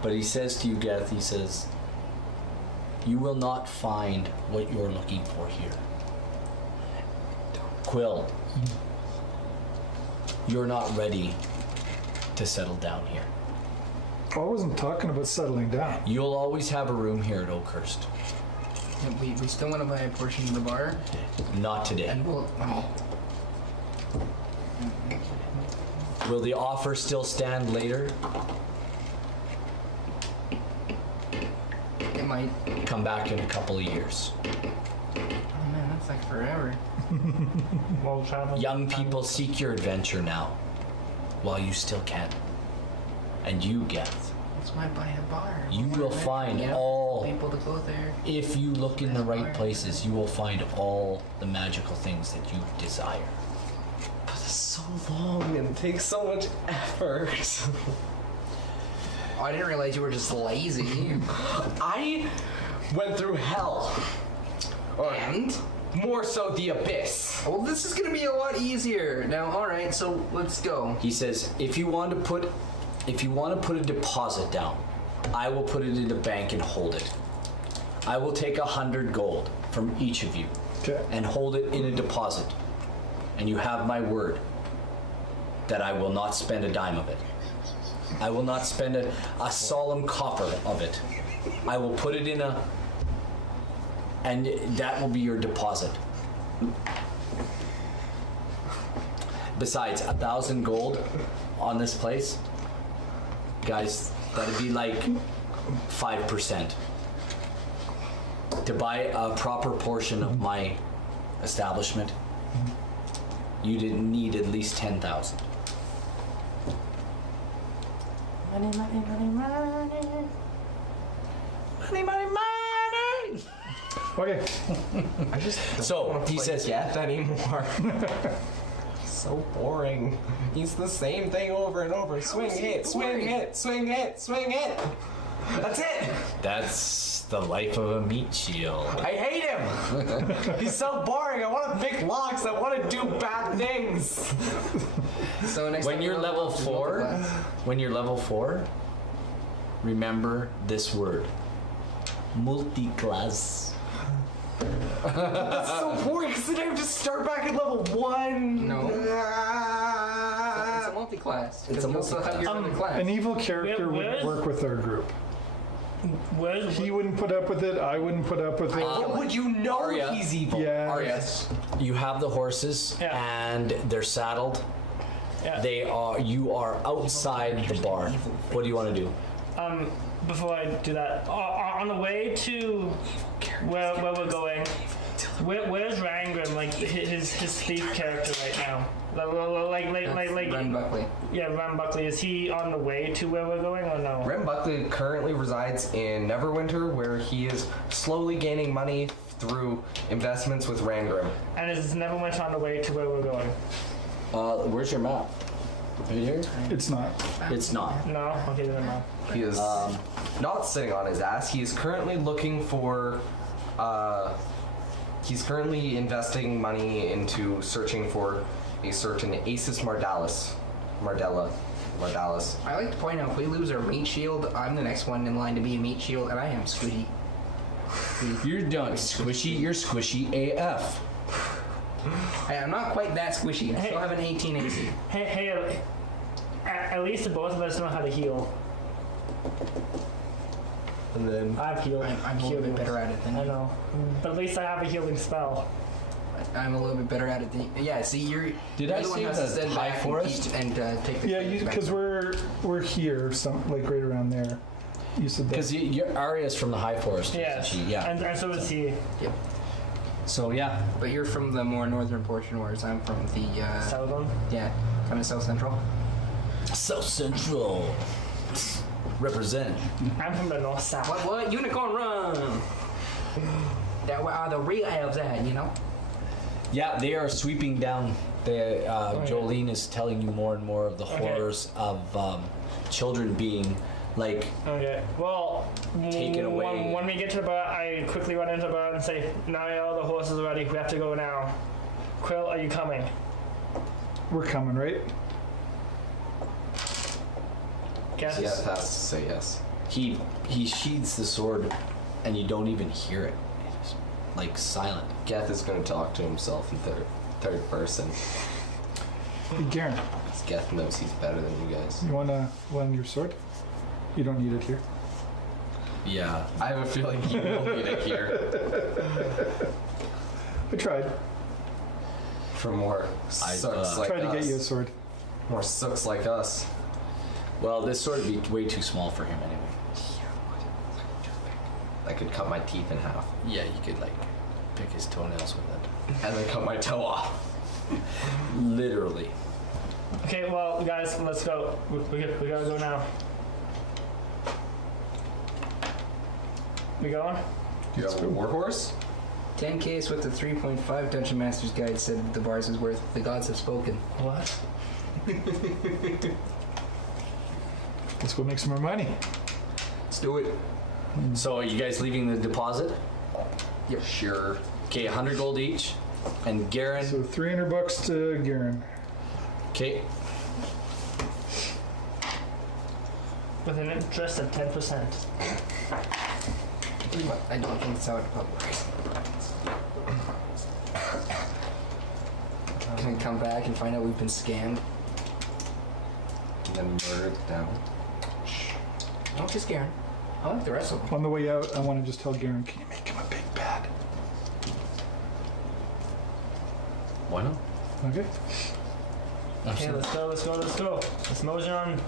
But he says to you, Geth, he says, you will not find what you're looking for here. Quill, you're not ready to settle down here. I wasn't talking about settling down. You'll always have a room here at Oakhurst. We still want to buy a portion of the bar, Not today. and we'll... Will the offer still stand later? It might... Come back in a couple of years. Oh man, that's like forever. Well traveled. Young people, seek your adventure now, while you still can. And you, Geth, That's why I buy a bar. you will find all, people to go there. if you look in the right places, you will find all the magical things that you desire. But it's so long and takes so much effort. Oh, I didn't realize you were just lazy. I went through hell. And? More so the abyss. Well, this is gonna be a lot easier. Now, alright, so let's go. He says, if you want to put a deposit down, I will put it in the bank and hold it. I will take 100 gold from each of you Okay. and hold it in a deposit. And you have my word that I will not spend a dime of it. I will not spend a solemn copper of it. I will put it in and that will be your deposit. Besides, 1,000 gold on this place, guys, that'd be like 5%. To buy a proper portion of my establishment, you didn't need at least 10,000. Money, money, money, money. Money, money, money! Okay. I just So, he play says, Geth anymore. so boring. He's the same thing over and over. Swing, hit, swing, hit, swing, hit, swing, hit. That's it. That's the life of a meat shield. I hate him. He's so boring. I want to pick locks. I want to do bad things. So next When time you're level just 4, multi-class. remember this word. Multi-class. That's so boring because then I have to start back at level 1. No. It's a multi-class. It's a You also have your other class. An evil character Where would is- work with our group. Where's He wouldn't put up with it. I wouldn't put up with it. How would you know Aria. he's evil? Yeah. Aria, you have the horses Yeah. and they're saddled. Yeah. You are outside the barn. What do you want to do? Before I do that, on the way to where we're going, where's Rangram, like his thief character right now? Like Ren Buckley. yeah, Ram Buckley. Is he on the way to where we're going or no? Rem Buckley currently resides in Neverwinter, where he is slowly gaining money through investments with Rangrim. And is Neverwinter on the way to where we're going? Where's your map? Right here? It's not. It's not. No. Okay, then no. He is not sitting on his ass. He is currently looking for. He's currently investing money into searching for a certain Asus Mardalis. I like to point out, if we lose our meat shield, I'm the next one in line to be a meat shield, and I am squishy. You're done. Squishy. You're squishy AF. Hey, I'm not quite that squishy. I still have an 18 AC. Hey, at least the both of us know how to heal. And then I've healed. I'm a little bit better at it than I you. know, but at least I have a healing spell. I'm a little bit better at it than yeah. See, you're. Did you're I the one say who has to the stand high back forest? and take the. Yeah, back. because we're here, some like right around there. You said that. Because your Aria's from the high forest. Yes. Isn't she? Yeah. And so is he. Yep. So yeah. But you're from the more northern portion, whereas I'm from the Southern. yeah, kind of south central. South Central. Represent. I'm from the north south. What? Unicorn run! That where are the real elves at? You know. Yeah, they are sweeping down. Jolene is telling you more and more of the horrors of children being like. Okay. Well, Taken away. When we get to the bar, I quickly run into the bar and say, "Now the horses are ready. We have to go now." Quill, are you coming? We're coming, right? Guess. Geth has to say yes. He sheathes the sword, and you don't even hear it. It's like silent. Geth is going to talk to himself in third person. Hey, Garen, Because Geth knows he's better than you guys. you wanna lend your sword? You don't need it here. Yeah. I have a feeling he will need it here I tried. for more sucks like Tried to us. get you a sword. More sucks like us. Well, this sword would be way too small for him anyway. I could cut my teeth in half Yeah, you could like pick his toenails with it. and then cut my toe off. Literally. Okay. Well, guys, let's go. We gotta go now. We going? You have a warhorse? 10K is what the 3.5 Dungeon Master's Guide said the bars is worth. The gods have spoken. What? Let's go make some more money. Let's do it. So are you guys leaving the deposit? Yep. Sure. Okay, 100 gold each. And Garen. So $300 to Garen. Okay. With an interest of 10%. I don't think that's how it works. Can I come back and find out we've been scammed? And then murdered down. No, just Garen. I like the rest of them. On the way out, I want to just tell Garen, can you make him a big bad? Why not? Okay. Okay, let's go. Let's mosey on.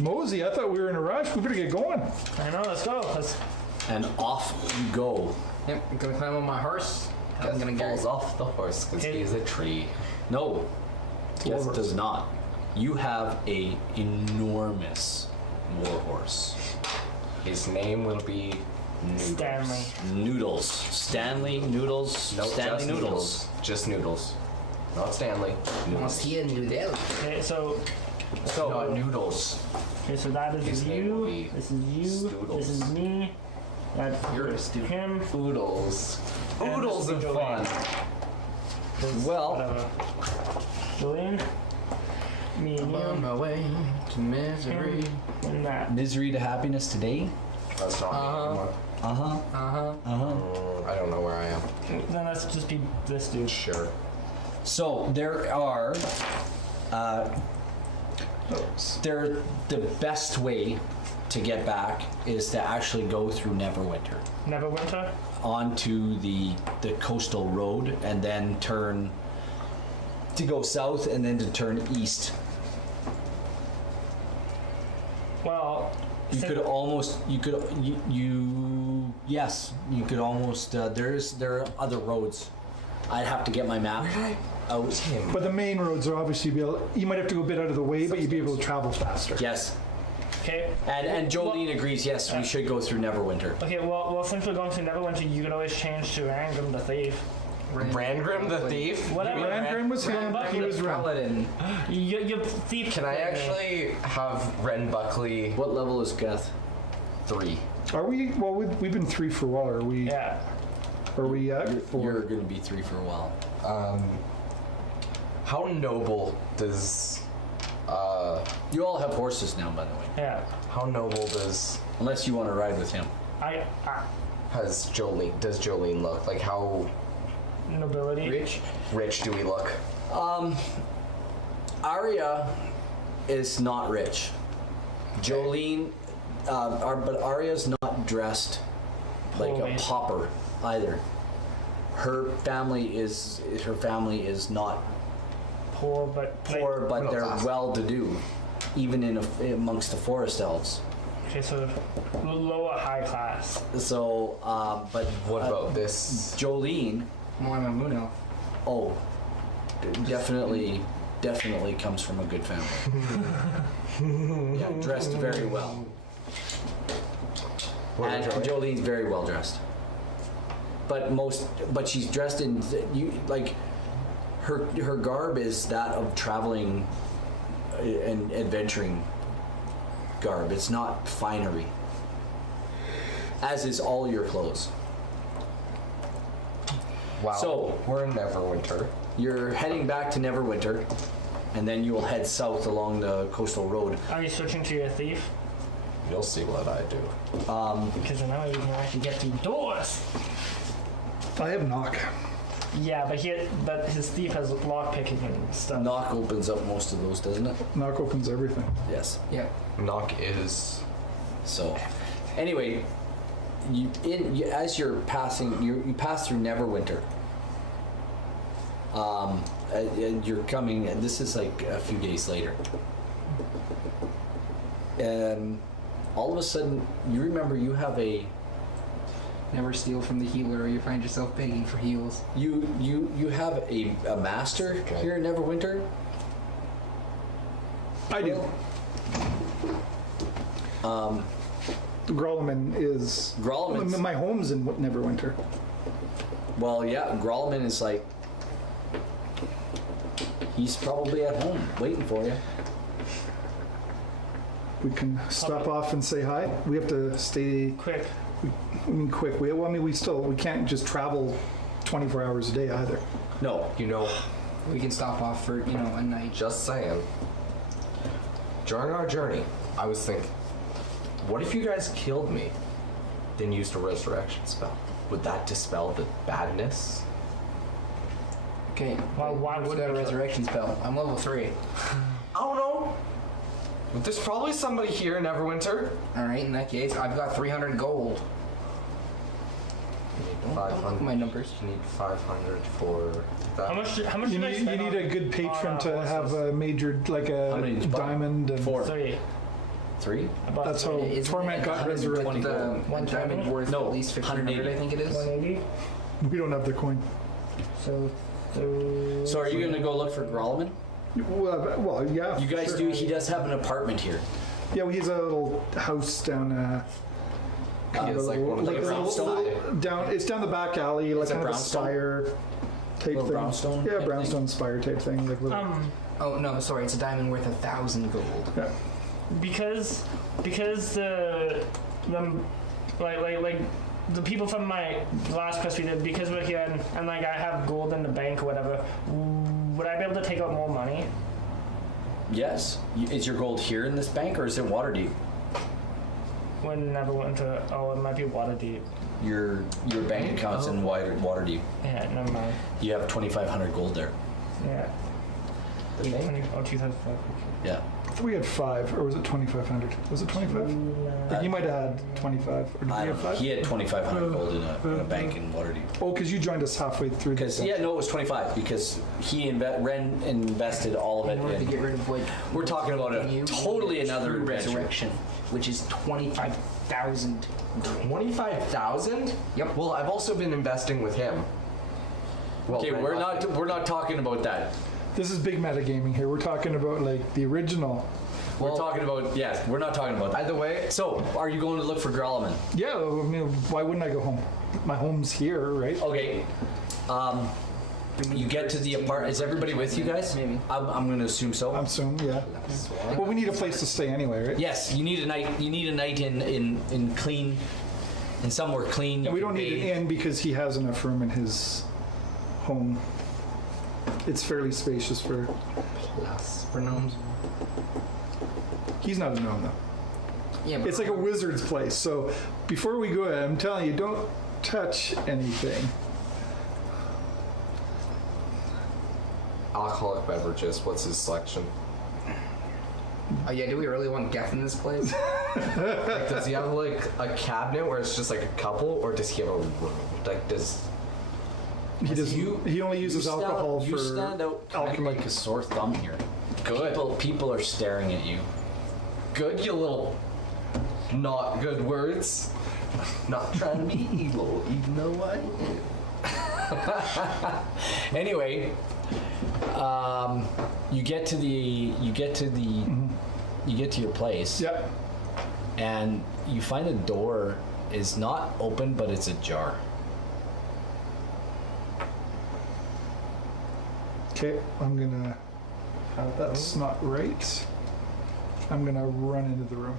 Mosey, I thought we were in a rush. We better get going. I know. Let's go. And off you go. Yep, I'm gonna climb on my horse. I'm gonna Geth falls go. off the horse because Okay. he's a tree. No. Yes, Warhorse. does not. You have a enormous warhorse. His name will be Stanley. Noodles. Stanley Noodles. No, Stanley just Noodles. Just noodles. Not Stanley. Monsieur Noodle. Okay, so Not noodles. that is His name will you. be This is you. Stoodles. This is me. That's You're a stupid. him. Oodles. And Oodles this of is fun. This- Well- whatever. Jolene, me and On you, my way to misery. him, and that. Misery to happiness today. That's not me anymore. I don't know where I am. Then let's just be this dude. Sure. So there are. The best way to get back is to actually go through Neverwinter Neverwinter. onto the coastal road and then turn to go south and then to turn east. Well, You could almost there are other roads. I'd have to get my map out. But the main roads are obviously you might have to go a bit out of the way, but you'd be able to travel faster. Yes. okay. And Jolene agrees, yes, we should go through Neverwinter. Okay, well, since we're going to Neverwinter, you could always change to Rangrim the Thief. Brangrim the thief? Whatever. Rangrim was him, he was Ren. Paladin. You thief. Can I actually have Ren Buckley What level is Geth? 3? Are we? Well, we've been 3 for a while. Are we? Yeah. Are we at? You're going to be 3 for a while. How noble does You all have horses now, by the way. Yeah. how noble does Unless you want to ride with him. does Jolene look? Like how Nobility. rich do we look? Aria is not rich. Jolene, but Aria's not dressed like Holy. a pauper either. Her family is not Poor, but poor, but middle they're class. well-to-do, even amongst the forest elves. Okay, so lower high class. So, but What about this? Jolene, Well, I'm a moon elf. oh, definitely comes from a good family. Yeah, dressed very well. And Jolene's very well dressed. But she's dressed in her garb is that of traveling and adventuring garb. It's not finery. As is all your clothes. Wow. So- we're in Neverwinter. You're heading back to Neverwinter, and then you will head south along the coastal road. Are you switching to your thief? You'll see what I do. Because now you can actually get through doors. I have knock. Yeah, but his thief has lockpicking and stuff. Knock opens up most of those, doesn't it? Knock opens everything. Yes. Yep. Knock is So, anyway, as you're passing, you pass through Neverwinter. And you're coming, and this is like a few days later. And all of a sudden, you remember you have a Never steal from the healer or you find yourself begging for heals. you have a master here in Neverwinter. I do. Grolleman is. Grolleman's- My home's in Neverwinter. Well, yeah, Grolleman is like, he's probably at home waiting for you. We can stop off and say hi. We have to stay. Quick. I mean, quick. We can't just travel 24 hours a day either. No, you know, We can stop off for, a night. just saying. During our journey, I was thinking, what if you guys killed me, then used a resurrection spell? Would that dispel the badness? Okay. Well, why what's would got a we- resurrection spell? I'm level 3. I don't know. There's probably somebody here in Neverwinter. Alright, in that case, I've got 300 gold. Don't look at my numbers. You need 500 for that. How much? How much? You did I need spend a on- good patron on, to have a major, like How many a did you buy? diamond. And 4, 3. 3. I bought That's 3. how Isn't Torment it got 100 resurrected. The One diamond diamond? worth No, at least 1,500, I 180. think it is. 180. We don't have the coin. So. So are you going to go look for Grolleman? Well, yeah. You guys sure. do. He does have an apartment here. Yeah, well, he has a little house down kind of It's like one of like the a brownstone. down. It's down the back alley, like it kind of a brownstone? spire type Little thing. brownstone Yeah, type brownstone spire type thing. Like little. Oh no, sorry, it's a diamond worth 1,000 gold. Yeah. because the like the people from my last quest we did, because we're here and like I have gold in the bank or whatever, would I be able to take out more money? Yes. Is your gold here in this bank, or is it Waterdeep? When never went into it might be Waterdeep. Your bank account's in Waterdeep. Yeah, never mind. You have 2,500 gold there. Yeah. 2,500. Yeah. I thought we had 5, or was it 2,500? Was it 25? You might have had 25, or did we I have don't know. 5? He had 2,500 gold in a bank in Waterdeep. Oh, because you joined us halfway through. Because it was 25 because Ren invested all of In order it to in. get rid of what We're talking about a you totally need another true adventure. resurrection, which is 25,000. 25,000? Yep. Well, I've also been investing with him. Well, Okay, Ren- we're not talking about that. This is big metagaming here. We're talking about like the original. We're talking about we're not talking about that. Either way, So, are you going to look for Grelliman? Yeah, I mean, why wouldn't I go home? My home's here, right? Okay. You get to the apartment. Is everybody with you guys? Maybe. I'm going to assume so. I'm assuming, yeah. Well, we need a place to stay anyway, right? Yes, you need a night. You need a night in clean, in somewhere clean. And we don't need an inn because he has enough room in his home. It's fairly spacious for. Plus for gnomes. He's not a gnome though. Yeah, but It's like a wizard's place. So before we go ahead, I'm telling you, don't touch anything. alcoholic beverages. What's his selection? oh yeah, do we really want Geth in this place? Like, does he have like a cabinet where it's just like a couple, or does he have a room? Like, does He doesn't. He only uses alcohol You for stand out kind of alchemy. like a sore thumb here. Good. People are staring at you. good? You little not good words. Not trying to be evil, even though I am. Anyway, you get to your place, Yeah. and you find the door is not open, but it's ajar. Okay, I'm gonna. That's not right. I'm gonna run into the room.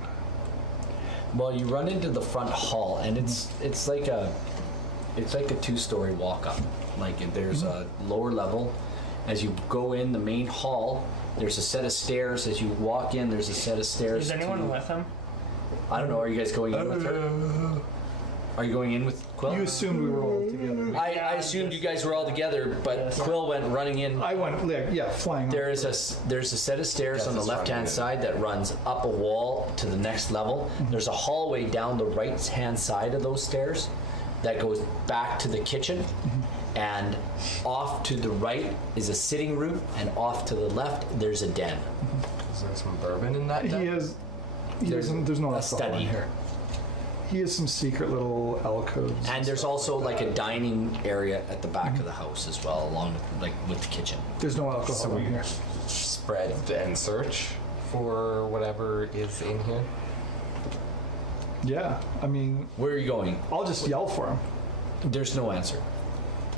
Well, you run into the front hall, and it's like a 2-story walk up. Like there's a lower level. As you go in the main hall, there's a set of stairs. As you walk in, there's a set of stairs. Is anyone with him? I don't know. Are you guys going in with her? Are you going in with Quill? You assumed we were all together. I assumed you guys were all together, but Yes. Quill went running in. I went, yeah, flying. off. There's a set of stairs on the is left-hand running in. side that runs up a wall to the next level. There's a hallway down the right-hand side of those stairs that goes back to the kitchen. And off to the right is a sitting room, and off to the left there's a den. Is there some bourbon in that? He den? has. There's no a alcohol study in here. He has some secret little alcoves. And there's also like a dining area at the back of the house as well, along with the kitchen. There's no alcohol So in we here. spread and search for whatever is in here. Yeah, I mean, Where are you going? I'll just yell for him. There's no answer.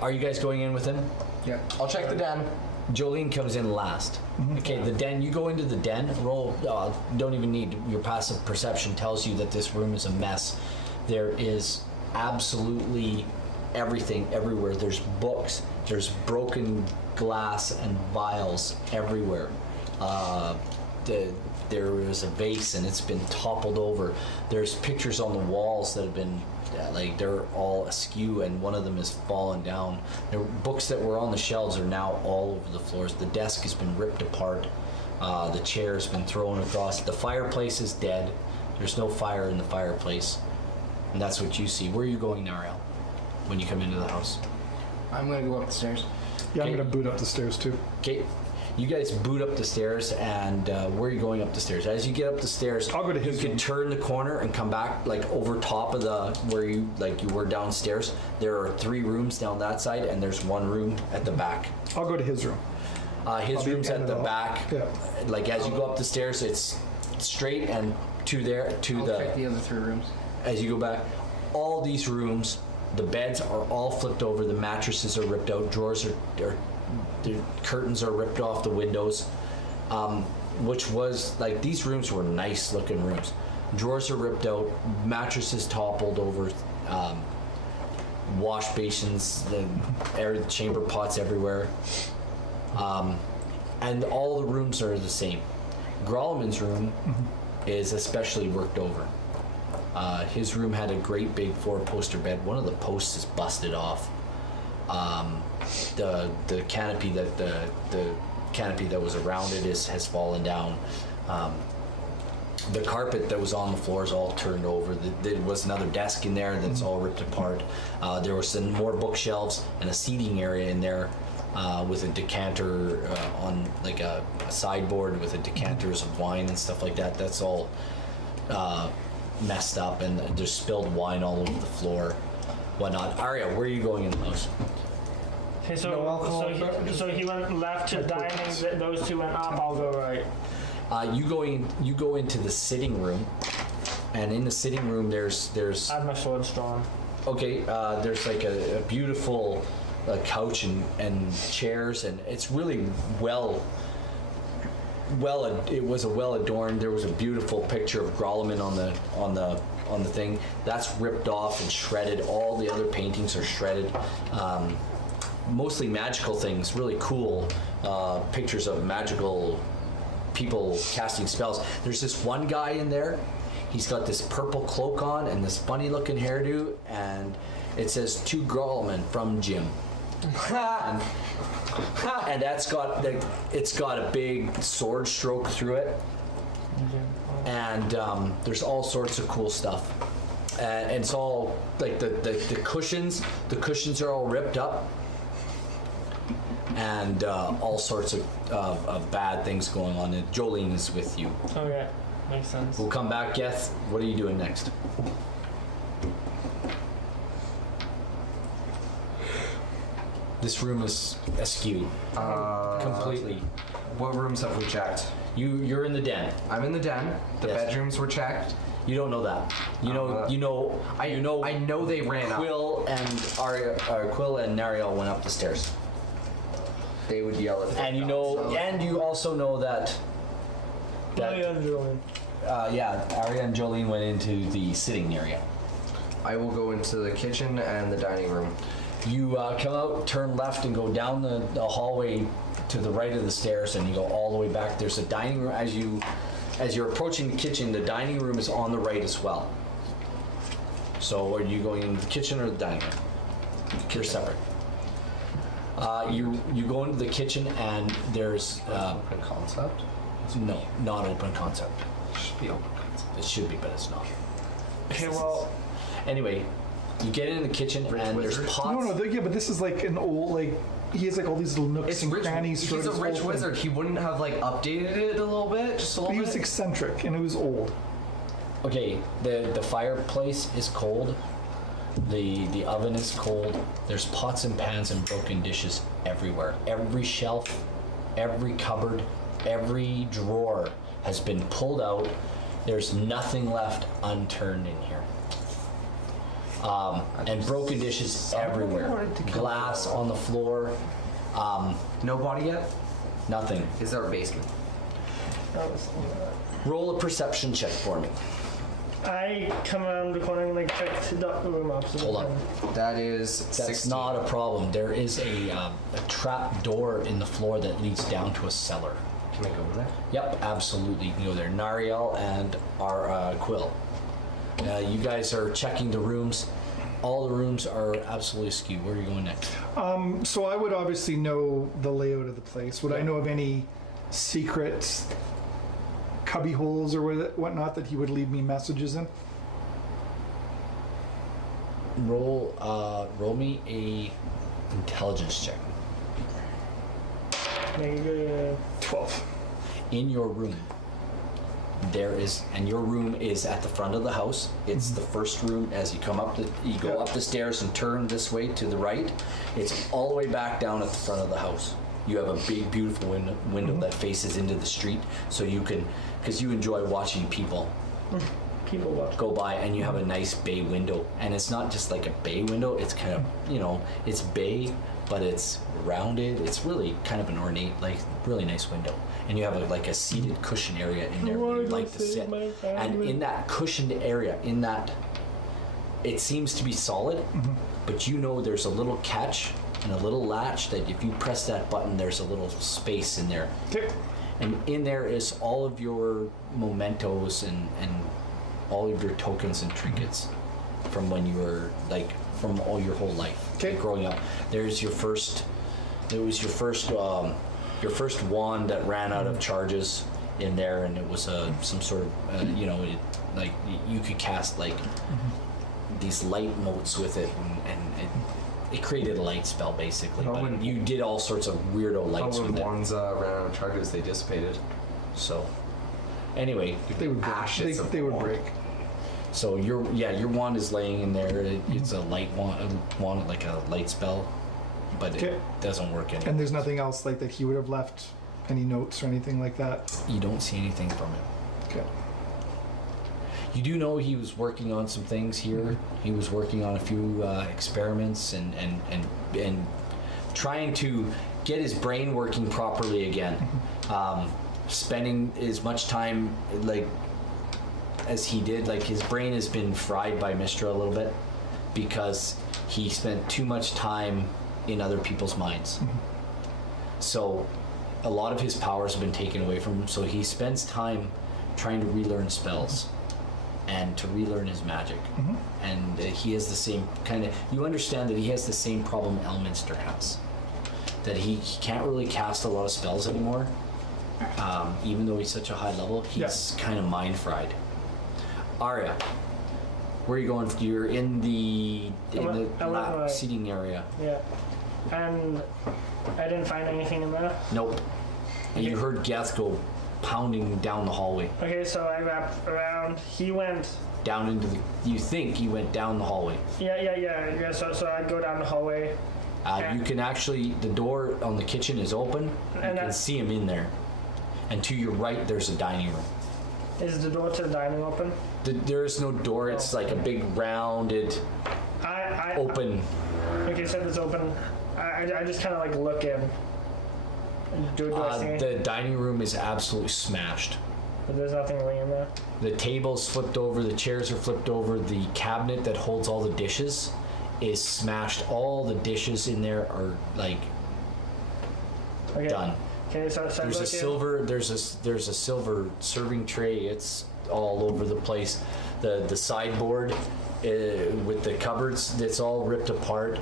Are you guys going in with him? Yeah. I'll check the den. Jolene comes in last. Okay, the den. You go into the den. Roll. Don't even need your passive perception. Tells you that this room is a mess. There is absolutely everything everywhere. There's books. There's broken glass and vials everywhere. There is a vase and it's been toppled over. There's pictures on the walls that have been they're all askew, and one of them has fallen down. There were books that were on the shelves are now all over the floors. The desk has been ripped apart. The chair's been thrown across. The fireplace is dead. There's no fire in the fireplace, and that's what you see. Where are you going, Nariel, when you come into the house? I'm gonna go up the stairs. Yeah, Okay. I'm gonna boot up the stairs too. Okay, you guys boot up the stairs, and where are you going up the stairs? As you get up the stairs, I'll go to his you can room. turn the corner and come back like over top of the where you were downstairs. There are 3 rooms down that side, and there's 1 room at the back. I'll go to his room. His I'll be room's in at it the all. back. Yeah. Like as you go up the stairs, it's straight and to I'll check the the other 3 rooms. as you go back. all these rooms, the beds are all flipped over, the mattresses are ripped out, drawers are the curtains are ripped off the windows, which was like, these rooms were nice looking rooms. Drawers are ripped out, mattresses toppled over, wash basins, the air chamber pots everywhere, and all the rooms are the same. Grolleman's room is especially worked over. His room had a great big 4-poster bed. One of the posts is busted off. The canopy that was around it has fallen down. The carpet that was on the floor is all turned over. There was another desk in there that's all ripped apart. There was some more bookshelves and a seating area in there with a decanter on like a sideboard with a decanters of wine and stuff like that. That's all messed up, and there's spilled wine all over the floor, whatnot. Aria, where are you going in the house? Okay, so he went left to dining. Those two went up. I'll go right. You go into the sitting room, and in the sitting room there's I have my swords drawn. okay, there's like a beautiful couch and chairs, and it's really it was a well adorned. There was a beautiful picture of Grolleman on the thing. That's ripped off and shredded. All the other paintings are shredded. Mostly magical things, really cool pictures of magical people casting spells. There's this one guy in there. He's got this purple cloak on and this funny looking hairdo, and it says "To Grolleman from Jim." and that's got it's got a big sword stroke through it, and there's all sorts of cool stuff, and it's all like the cushions are all ripped up, and all sorts of bad things going on. And Jolene is with you. Okay, makes sense. We'll come back. Geth, what are you doing next? This room is askew. Completely. What rooms have we checked? You're in the den. I'm in the den. The Yes. bedrooms were checked. You don't know that. You know. I know they ran up. Quill and Aria, Quill and Nariel went up the stairs. They would yell at And you also know that. Aria and Julian. Aria and Jolene went into the sitting area. I will go into the kitchen and the dining room. You come out, turn left, and go down the hallway to the right of the stairs, and you go all the way back. There's a dining room. As you're approaching the kitchen, the dining room is on the right as well. So are you going into the kitchen or the dining room? They're separate. You go into the kitchen, and there's Open concept? no, not open concept. It should be open concept. It should be, but it's not. Okay, well, Anyway, you get in the kitchen, and there's wizard? pots. No, but this is like an old, like, he has like all these little nooks It's and rich. crannies. He's throughout a his rich whole thing. wizard. He wouldn't have like updated it a little bit, just a But little he was bit. eccentric and it was old. Okay, the fireplace is cold. The oven is cold. There's pots and pans and broken dishes everywhere. Every shelf, every cupboard, every drawer has been pulled out. There's nothing left unturned in here. And broken dishes everywhere. wanted to kill Glass on the floor. No body yet? Nothing. Is there a basement? Roll a perception check for me. I come around the corner and like check the room opposite. Hold on. That is That's 16. not a problem. There is a trap door in the floor that leads down to a cellar. Can I go in there? Yep, absolutely. You can go there. Nariel and our Quill. You guys are checking the rooms. All the rooms are absolutely askew. Where are you going next? So I would obviously know the layout of the place. Would I know of any secret cubby holes or whatnot that he would leave me messages in? Roll me a intelligence check. Maybe 12. In your room, and your room is at the front of the house. It's the first room as you come up you go up the stairs and turn this way to the right. It's all the way back down at the front of the house. You have a big, beautiful window that faces into the street, so you can, because you enjoy watching people People watch. go by, and you have a nice bay window, and it's not just like a bay window. It's kind of, you know, it's bay, but it's rounded. It's really kind of an ornate, like really nice window, and you have like a seated cushion area in there where you like to sit. And in that cushioned area, in that, it seems to be solid, but you know there's a little catch and a little latch that if you press that button, there's a little space in there. Okay. And in there is all of your mementos and all of your tokens and trinkets from when you were like from all your whole life, Okay. like growing up. There's your first. It was your first wand that ran out of charges in there, and it was some sort of you know, it, like you could cast like these light motes with it, and it created a light spell basically. Oh, But when- you did all sorts of weirdo lights When with it. ones ran out of charges, they dissipated. So, anyway, They would break. Ashes of They would wand. break. so your wand is laying in there. It's a light wand, like a light spell, but Okay. it doesn't work anymore. And there's nothing else like that he would have left, any notes or anything like that. You don't see anything from it. Okay. You do know he was working on some things here. He was working on a few experiments and trying to get his brain working properly again. Spending as much time like as he did, like his brain has been fried by Mistra a little bit because he spent too much time in other people's minds. So a lot of his powers have been taken away from him. So he spends time trying to relearn spells and to relearn his magic. And he has the same kind of, you understand that he has the same problem Elminster has, that he can't really cast a lot of spells anymore, even though he's such a high level. He's kind of mind fried. Aria, where are you going? You're in the I went right. seating area. Yeah. And I didn't find anything in there. Nope. And you heard Geth go pounding down the hallway, Okay, so I wrapped around. He went. down into the, you think he went down the hallway. Yeah. So I'd go down the hallway. You can actually, the door on the kitchen is open. You And can see him in there. And to your right, there's a dining room. Is the door to the dining open? There is no door. It's like a big rounded, I open. Okay, so it's open. I just kind of like look in. Do I see anything? The dining room is absolutely smashed. But there's nothing really in there. The table's flipped over. The chairs are flipped over. The cabinet that holds all the dishes is smashed. All the dishes in there are like Okay. done. Okay, so I There's look a in. silver. There's a silver serving tray. It's all over the place. The sideboard with the cupboards. It's all ripped apart.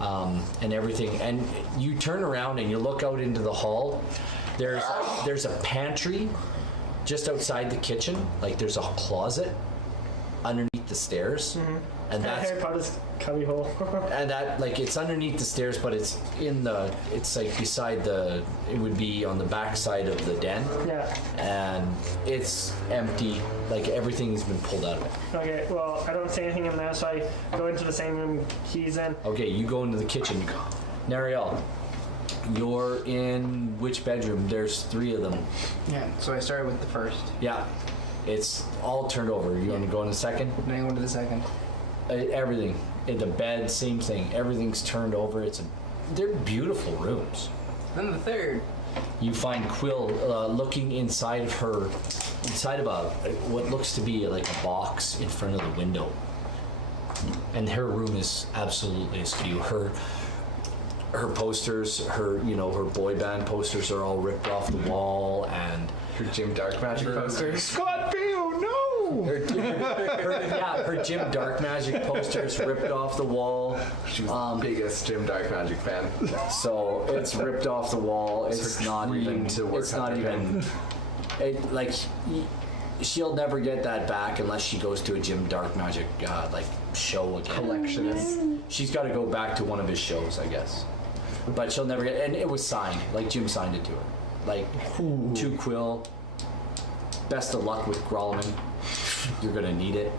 And everything. And you turn around and you look out into the hall. There's a pantry just outside the kitchen. Like there's a closet underneath the stairs, and that's Harry Potter's cubby hole. and that like it's underneath the stairs, but it's it's like beside it would be on the back side of the den, Yeah. and it's empty. Like everything's been pulled out of it. Okay, well, I don't see anything in there, so I go into the same room he's in. Okay, you go into the kitchen. Nariel, you're in which bedroom? There's 3 of them. Yeah, so I started with the first. Yeah, it's all turned over. You want to go in the second? Then I go into the second. Everything. In the bed, same thing. Everything's turned over. They're beautiful rooms. Then the third. You find Quill looking inside of what looks to be like a box in front of the window. And her room is absolutely askew. Her posters, her boy band posters are all ripped off the wall, and Your Jim Dark Magic posters. Scott Pio, no! her Jim Dark Magic posters ripped off the wall. She was the biggest Jim Dark Magic fan. So it's ripped off the wall. It's her not dream even. to work It's at not the even. It like she'll never get that back unless she goes to a Jim Dark Magic like show again. Collectionist. She's got to go back to one of his shows, I guess. But she'll never get. And it was signed. Like Jim signed it to her. Like to Quill. Best of luck with Grolleman. You're gonna need it.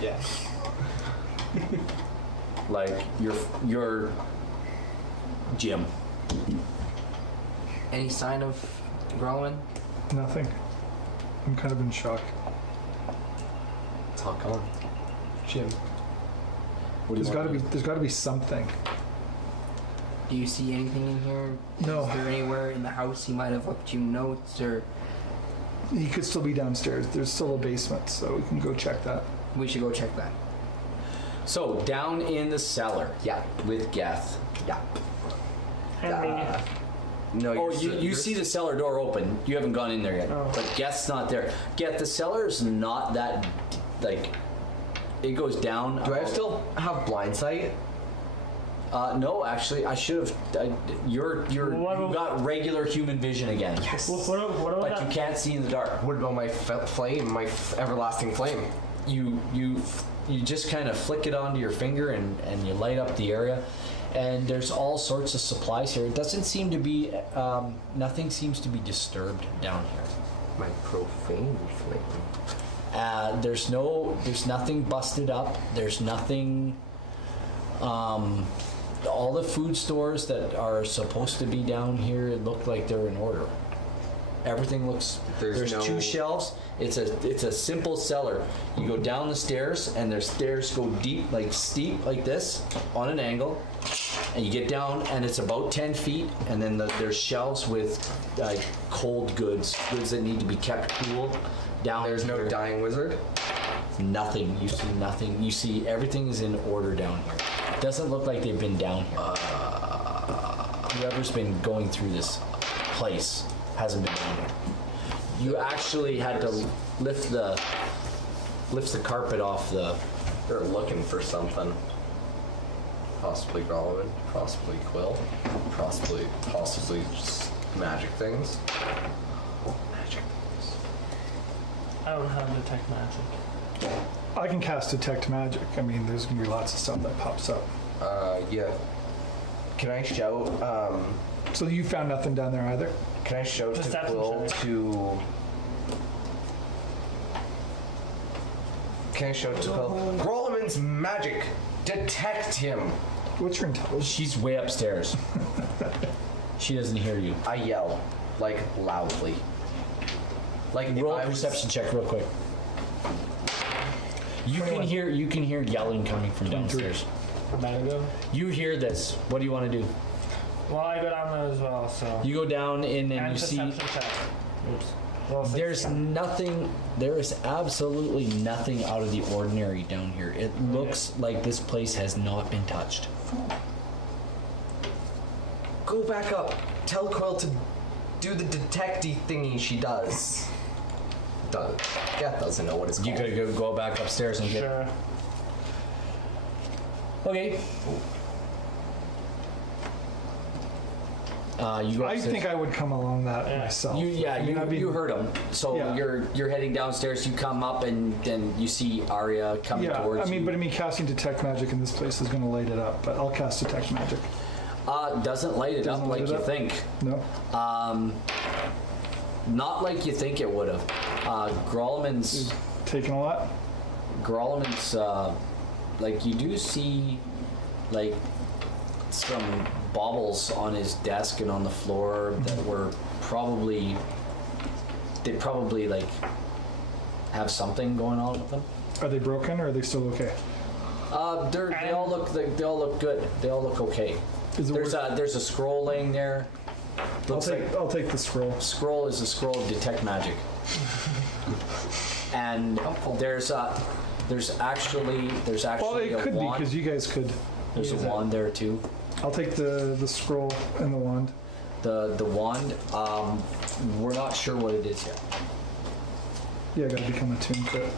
Yeah. Like your Jim. Any sign of Grolman? Nothing. I'm kind of in shock. It's all gone. Jim. What do you want to do? There's got to be something. Do you see anything in here? No. Is there anywhere in the house he might have left you notes, or He could still be downstairs. There's still a basement, so we can go check that. we should go check that? So down in the cellar. Yeah. With Geth. Yeah. And No, Oh, you're, you see the cellar door open. You haven't gone in there yet. Oh. But Geth's not there. Geth, the cellar is not that, like, it goes down. Do I still have blind sight? No, actually, I should have. You got regular human vision again. what about But that? you can't see in the dark. What about my flame, my everlasting flame? You just kind of flick it onto your finger and you light up the area. And there's all sorts of supplies here. It doesn't seem to be, nothing seems to be disturbed down here. My profane flame. There's nothing busted up. There's nothing, all the food stores that are supposed to be down here, it look like they're in order. Everything looks, there's no- 2 shelves. It's a simple cellar. You go down the stairs and their stairs go deep, like steep like this on an angle. And you get down and it's about 10 feet and then there's shelves with cold goods that need to be kept cool down. There's no here. dying wizard. Nothing. You see nothing. You see everything is in order down here. Doesn't look like they've been down here. Whoever's been going through this place hasn't been down here. You actually had to lift the carpet off the. They're looking for something. Possibly Grolin, possibly Quill, possibly just magic things. Magic things. I don't have detect magic. I can cast Detect Magic. I mean, there's going to be lots of stuff that pops up. Yeah. Can I shout? So you found nothing down there either? Can I shout to Perception Quill check. to? Can I shout to Quill? Grolman's magic. Detect him. What's your intelligence? She's way upstairs. She doesn't hear you. I yell, like loudly. Like if Roll I a was- perception check real quick. You can hear yelling coming from downstairs. Better go. You hear this. What do you want to do? Well, I go down there as well, so. You go down in and And you see perception check. Oops. Roll there's 16. nothing, there is absolutely nothing out of the ordinary down here. It looks like this place has not been touched. Go back up. Tell Quill to do the detecty thingy she does. Geth doesn't know what it's You called. could go back upstairs and get. Sure. Okay. You go I upstairs. think I would come along that Yeah. myself. I mean, you heard him. So Yeah. you're heading downstairs. You come up and then you see Aria coming Yeah, towards you. but casting Detect Magic in this place is going to light it up, but I'll cast Detect Magic. Doesn't light it Doesn't up light like it you up? think. No? Not like you think it would have. Grolman's Taking a lot? like you do see like some baubles on his desk and on the floor that were probably like have something going on with them. Are they broken or are they still okay? They all look good. They all look okay. Is it There's a scroll laying there. Looks like I'll take the scroll. scroll is a scroll of detect magic. And there's actually Well, it a could be wand. because you guys could. There's a use it. wand there too. I'll take the scroll and the wand. The wand, we're not sure what it is yet. Yeah, I gotta become attuned to it.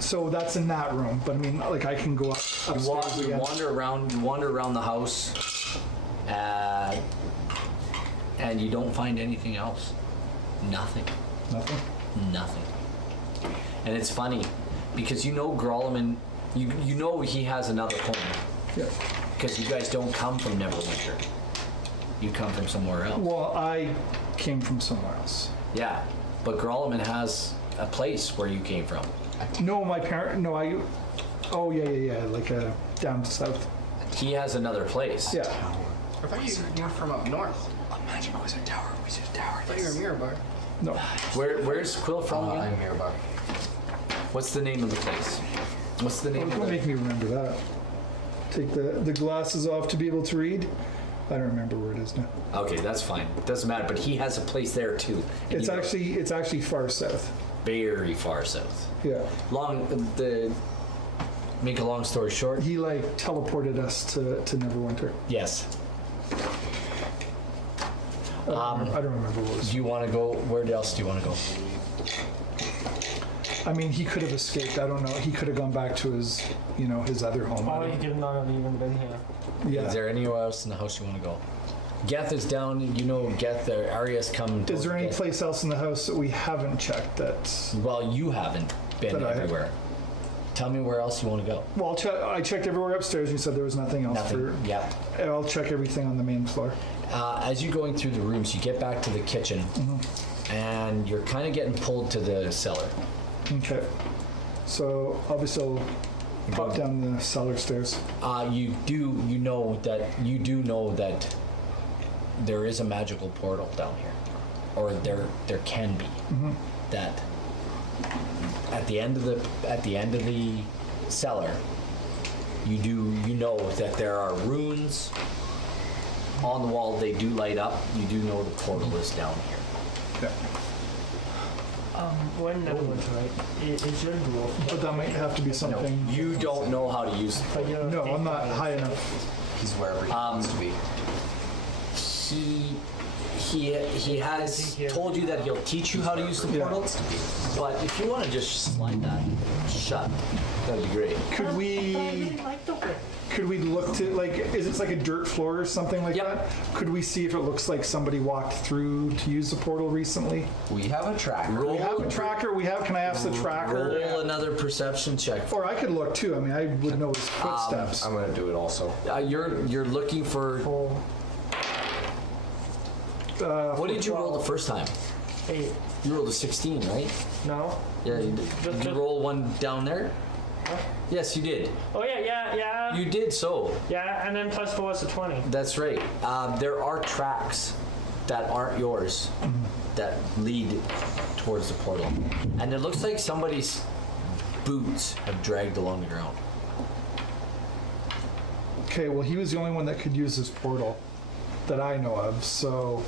So that's in that room, but I mean, like I can go upstairs You again. wander around the house, and you don't find anything else. Nothing. Nothing. And it's funny because you know Grolman, you know he has another home Yeah. because you guys don't come from Neverwinter. You come from somewhere else. Well, I came from somewhere else. Yeah, but Grolman has a place where you came from. No, my parent. No, I. Oh yeah. Like down south. He has another place. Yeah. I thought you were from up north. A magic wizard tower, I thought you were Mirabar. No. Where's Quill from again? I'm nearby. What's the name of the place? What's the name Don't of the... make me remember that. Take the glasses off to be able to read. I don't remember where it is now. Okay, that's fine. Doesn't matter, but he has a place there too. And It's you know, actually far south. very far south. Yeah. Make a long story short. He like teleported us to Neverwinter. Yes. I don't remember what it was. Do you want to go? Where else do you want to go? I mean, he could have escaped. I don't know. He could have gone back to his, his other home. Or he could not have even been here. Yeah. Is there anywhere else in the house you want to go? Geth is down. You know, Geth. There. Aria's come. Is there any Geth. place else in the house that we haven't checked that's... Well, you haven't been That I have. everywhere. Tell me where else you want to go. Well, I checked everywhere upstairs. You said there was nothing else. Nothing. Yep. I'll check everything on the main floor. As you're going through the rooms, you get back to the kitchen, and you're kind of getting pulled to the cellar. Okay. So obviously I'll pop down the cellar stairs. You do know that there is a magical portal down here, or there can be. That at the end of the cellar, you know that there are runes on the wall. They do light up. You do know the portal is down here. Yeah. When Neverwinter, right? Is your dwarf? But that might have to be something... You don't know how to use it. But you're No, I'm not high enough. He's wherever he wants to be. He has told you that he'll teach you how to use the Yeah. portal, but if you want to just slide that shut, that'd be great. Could we look to, like, is it like a dirt floor or something like Yep. that? Could we see if it looks like somebody walked through to use the portal recently? We have a tracker. We have a tracker. Can I ask the tracker? Roll another perception check. Or I could look too. I mean, I would know his footsteps. I'm gonna do it also. You're looking for. What did you roll the first time? 8. You rolled a 16, right? No? Yeah. Did you roll one down there? Yes, you did. Oh, yeah. You did so. Yeah, and then plus 4 is a 20. That's right. There are tracks that aren't yours that lead towards the portal. And it looks like somebody's boots have dragged along the ground. Okay, well, he was the only one that could use his portal that I know of, so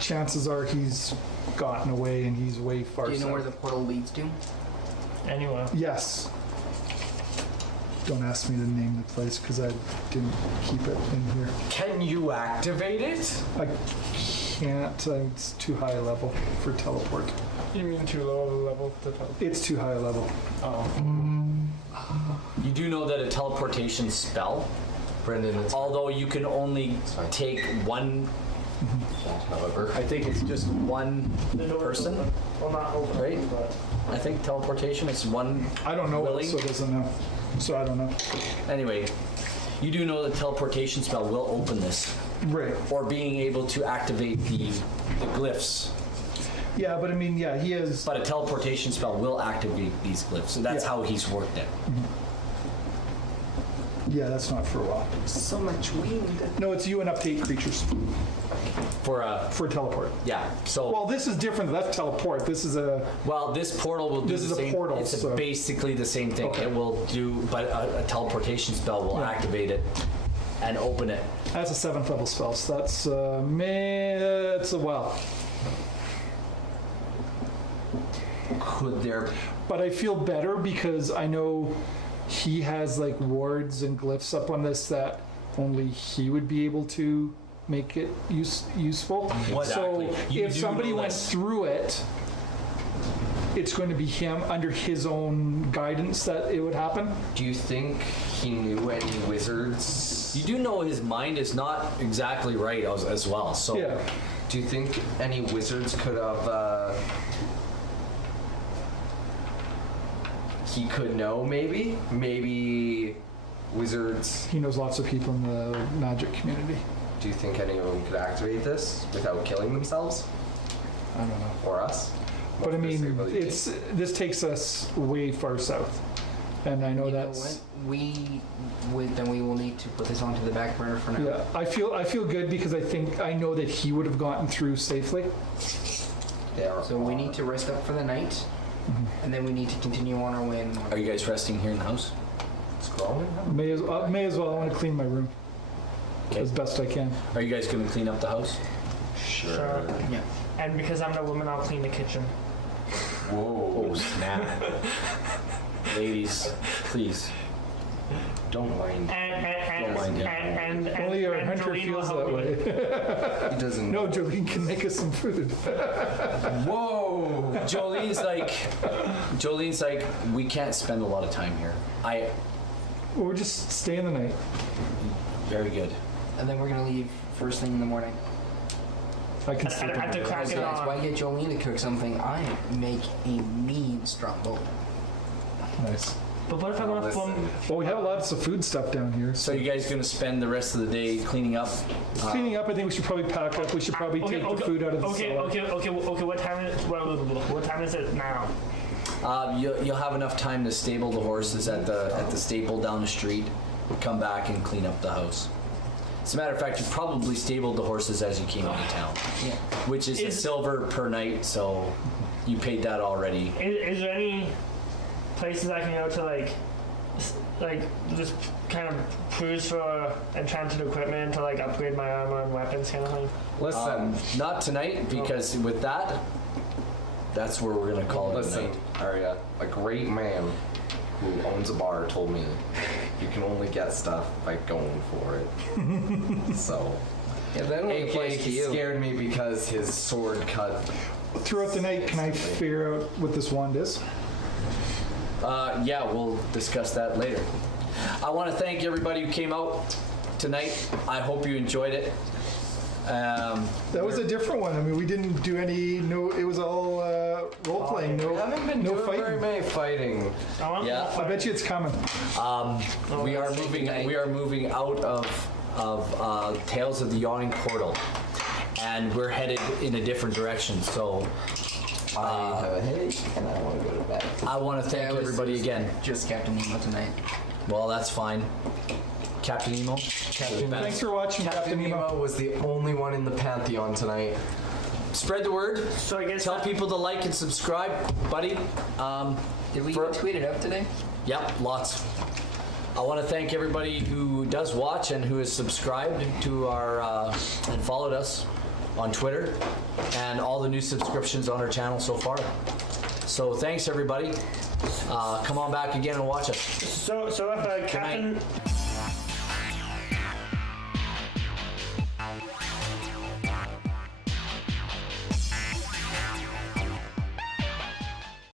chances are he's gotten away and he's way far Do you know south. where the portal leads to? Anyway. Yes. Don't ask me to name the place because I didn't keep it in here. Can you activate it? I can't. It's too high a level for teleport. You mean too low of a level to tell? It's too high a level. Oh. You do know that a teleportation spell, Brendan, it's although you can only fine. take one, however. I think it's just one The door is person, open. Well, not open, right? but... I think teleportation is one. I don't know, Willing? so doesn't know. So I don't know. Anyway, you do know the teleportation spell will open this, Right. or being able to activate the glyphs. Yeah, but I mean, yeah, he is. But a teleportation spell will activate these glyphs, and that's Yeah. how he's worked it. Yeah, that's not for a while. So much wind. No, it's you and up to 8 creatures For a for teleport. yeah. So Well, this is different. That's teleport. This is a. this portal will do This the is a same. portal, It's so- basically the same thing. Okay. It will do, but a teleportation spell will Yeah. activate it and open it. That's a 7th level spell. So that's it's a well. Could there? But I feel better because I know he has like wards and glyphs up on this that only he would be able to make it useful. Exactly. So You if do somebody know went this. through it, it's going to be him under his own guidance that it would happen. Do you think he knew any wizards? You do know his mind is not exactly right as well. So Yeah. Do you think any wizards could have? He could know, maybe wizards. He knows lots of people in the magic community. Do you think any of them could activate this without killing themselves I don't know. or us? But I What does it mean, really this takes us way far south. And I know You know that's... what? Then we will need to put this onto the back burner for now. Yeah, I feel good because I know that he would have gotten through safely. There So we need to rest up for the night, and then we need to continue on our way in the Are morning. you guys resting here in the house? It's growing. May as well. I want to clean my room as best I can. Are you guys going to clean up the house? Sure. Yeah. And because I'm the woman, I'll clean the kitchen. Whoa. Oh, snap. Ladies, please. Don't mind. Don't mind him. And Only our hunter Jolene will feels help that me. way. He doesn't. No, Jolene can make us some food. Whoa. Jolene's like, we can't spend a lot of time here. Well, we're just staying the night. Very good. And then we're gonna leave first thing in the morning. I can sleep. I have to in crack Guys, it why on. get Jolene to cook something? I make a mean stromboli. Nice. But what if I want to film? Well, we have lots of food stuff down here. So you guys going to spend the rest of the day cleaning up? Cleaning up, I think we should probably pack up. We should probably take the food out of the cellar. Okay. What time is it now? You'll have enough time to stable the horses at the stable down the street, come back and clean up the house. As a matter of fact, you probably stabled the horses as you came into town, Yeah. which is a silver per night, so you paid that already. Is there any places I can go to like just kind of cruise for enchanted equipment to like upgrade my armor and weapons kind of thing? Listen. Not tonight, because with that, that's where we're gonna call it a Listen, night. Aria. A great man who owns a bar told me you can only get stuff by going for it. So. Yeah, that only AK, applies to he you. scared me because his sword cut. Throughout the night, can I figure out what this wand is? Yeah, we'll discuss that later. I want to thank everybody who came out tonight. I hope you enjoyed it. That was a different one. I mean, we didn't do any. No, it was all role playing. We haven't been no doing very fighting. many fighting. I want Yeah. I bet you it's coming. We are moving out of Tales of the Yawning Portal, and we're headed in a different direction. So I have a headache and I want to go to bed. I want to thank Yeah, it was- everybody again. Just Captain Nemo tonight. Well, that's fine. Captain Emo. Thanks for watching, Captain Nemo was the only one in the Pantheon tonight. Spread the word. So I guess Tell people to like and subscribe, buddy. Did we For- tweet it up today? Yep, lots. I want to thank everybody who does watch and who has subscribed to our and followed us on Twitter and all the new subscriptions on our channel so far. So thanks everybody. Come on back again and watch us. so if night. Captain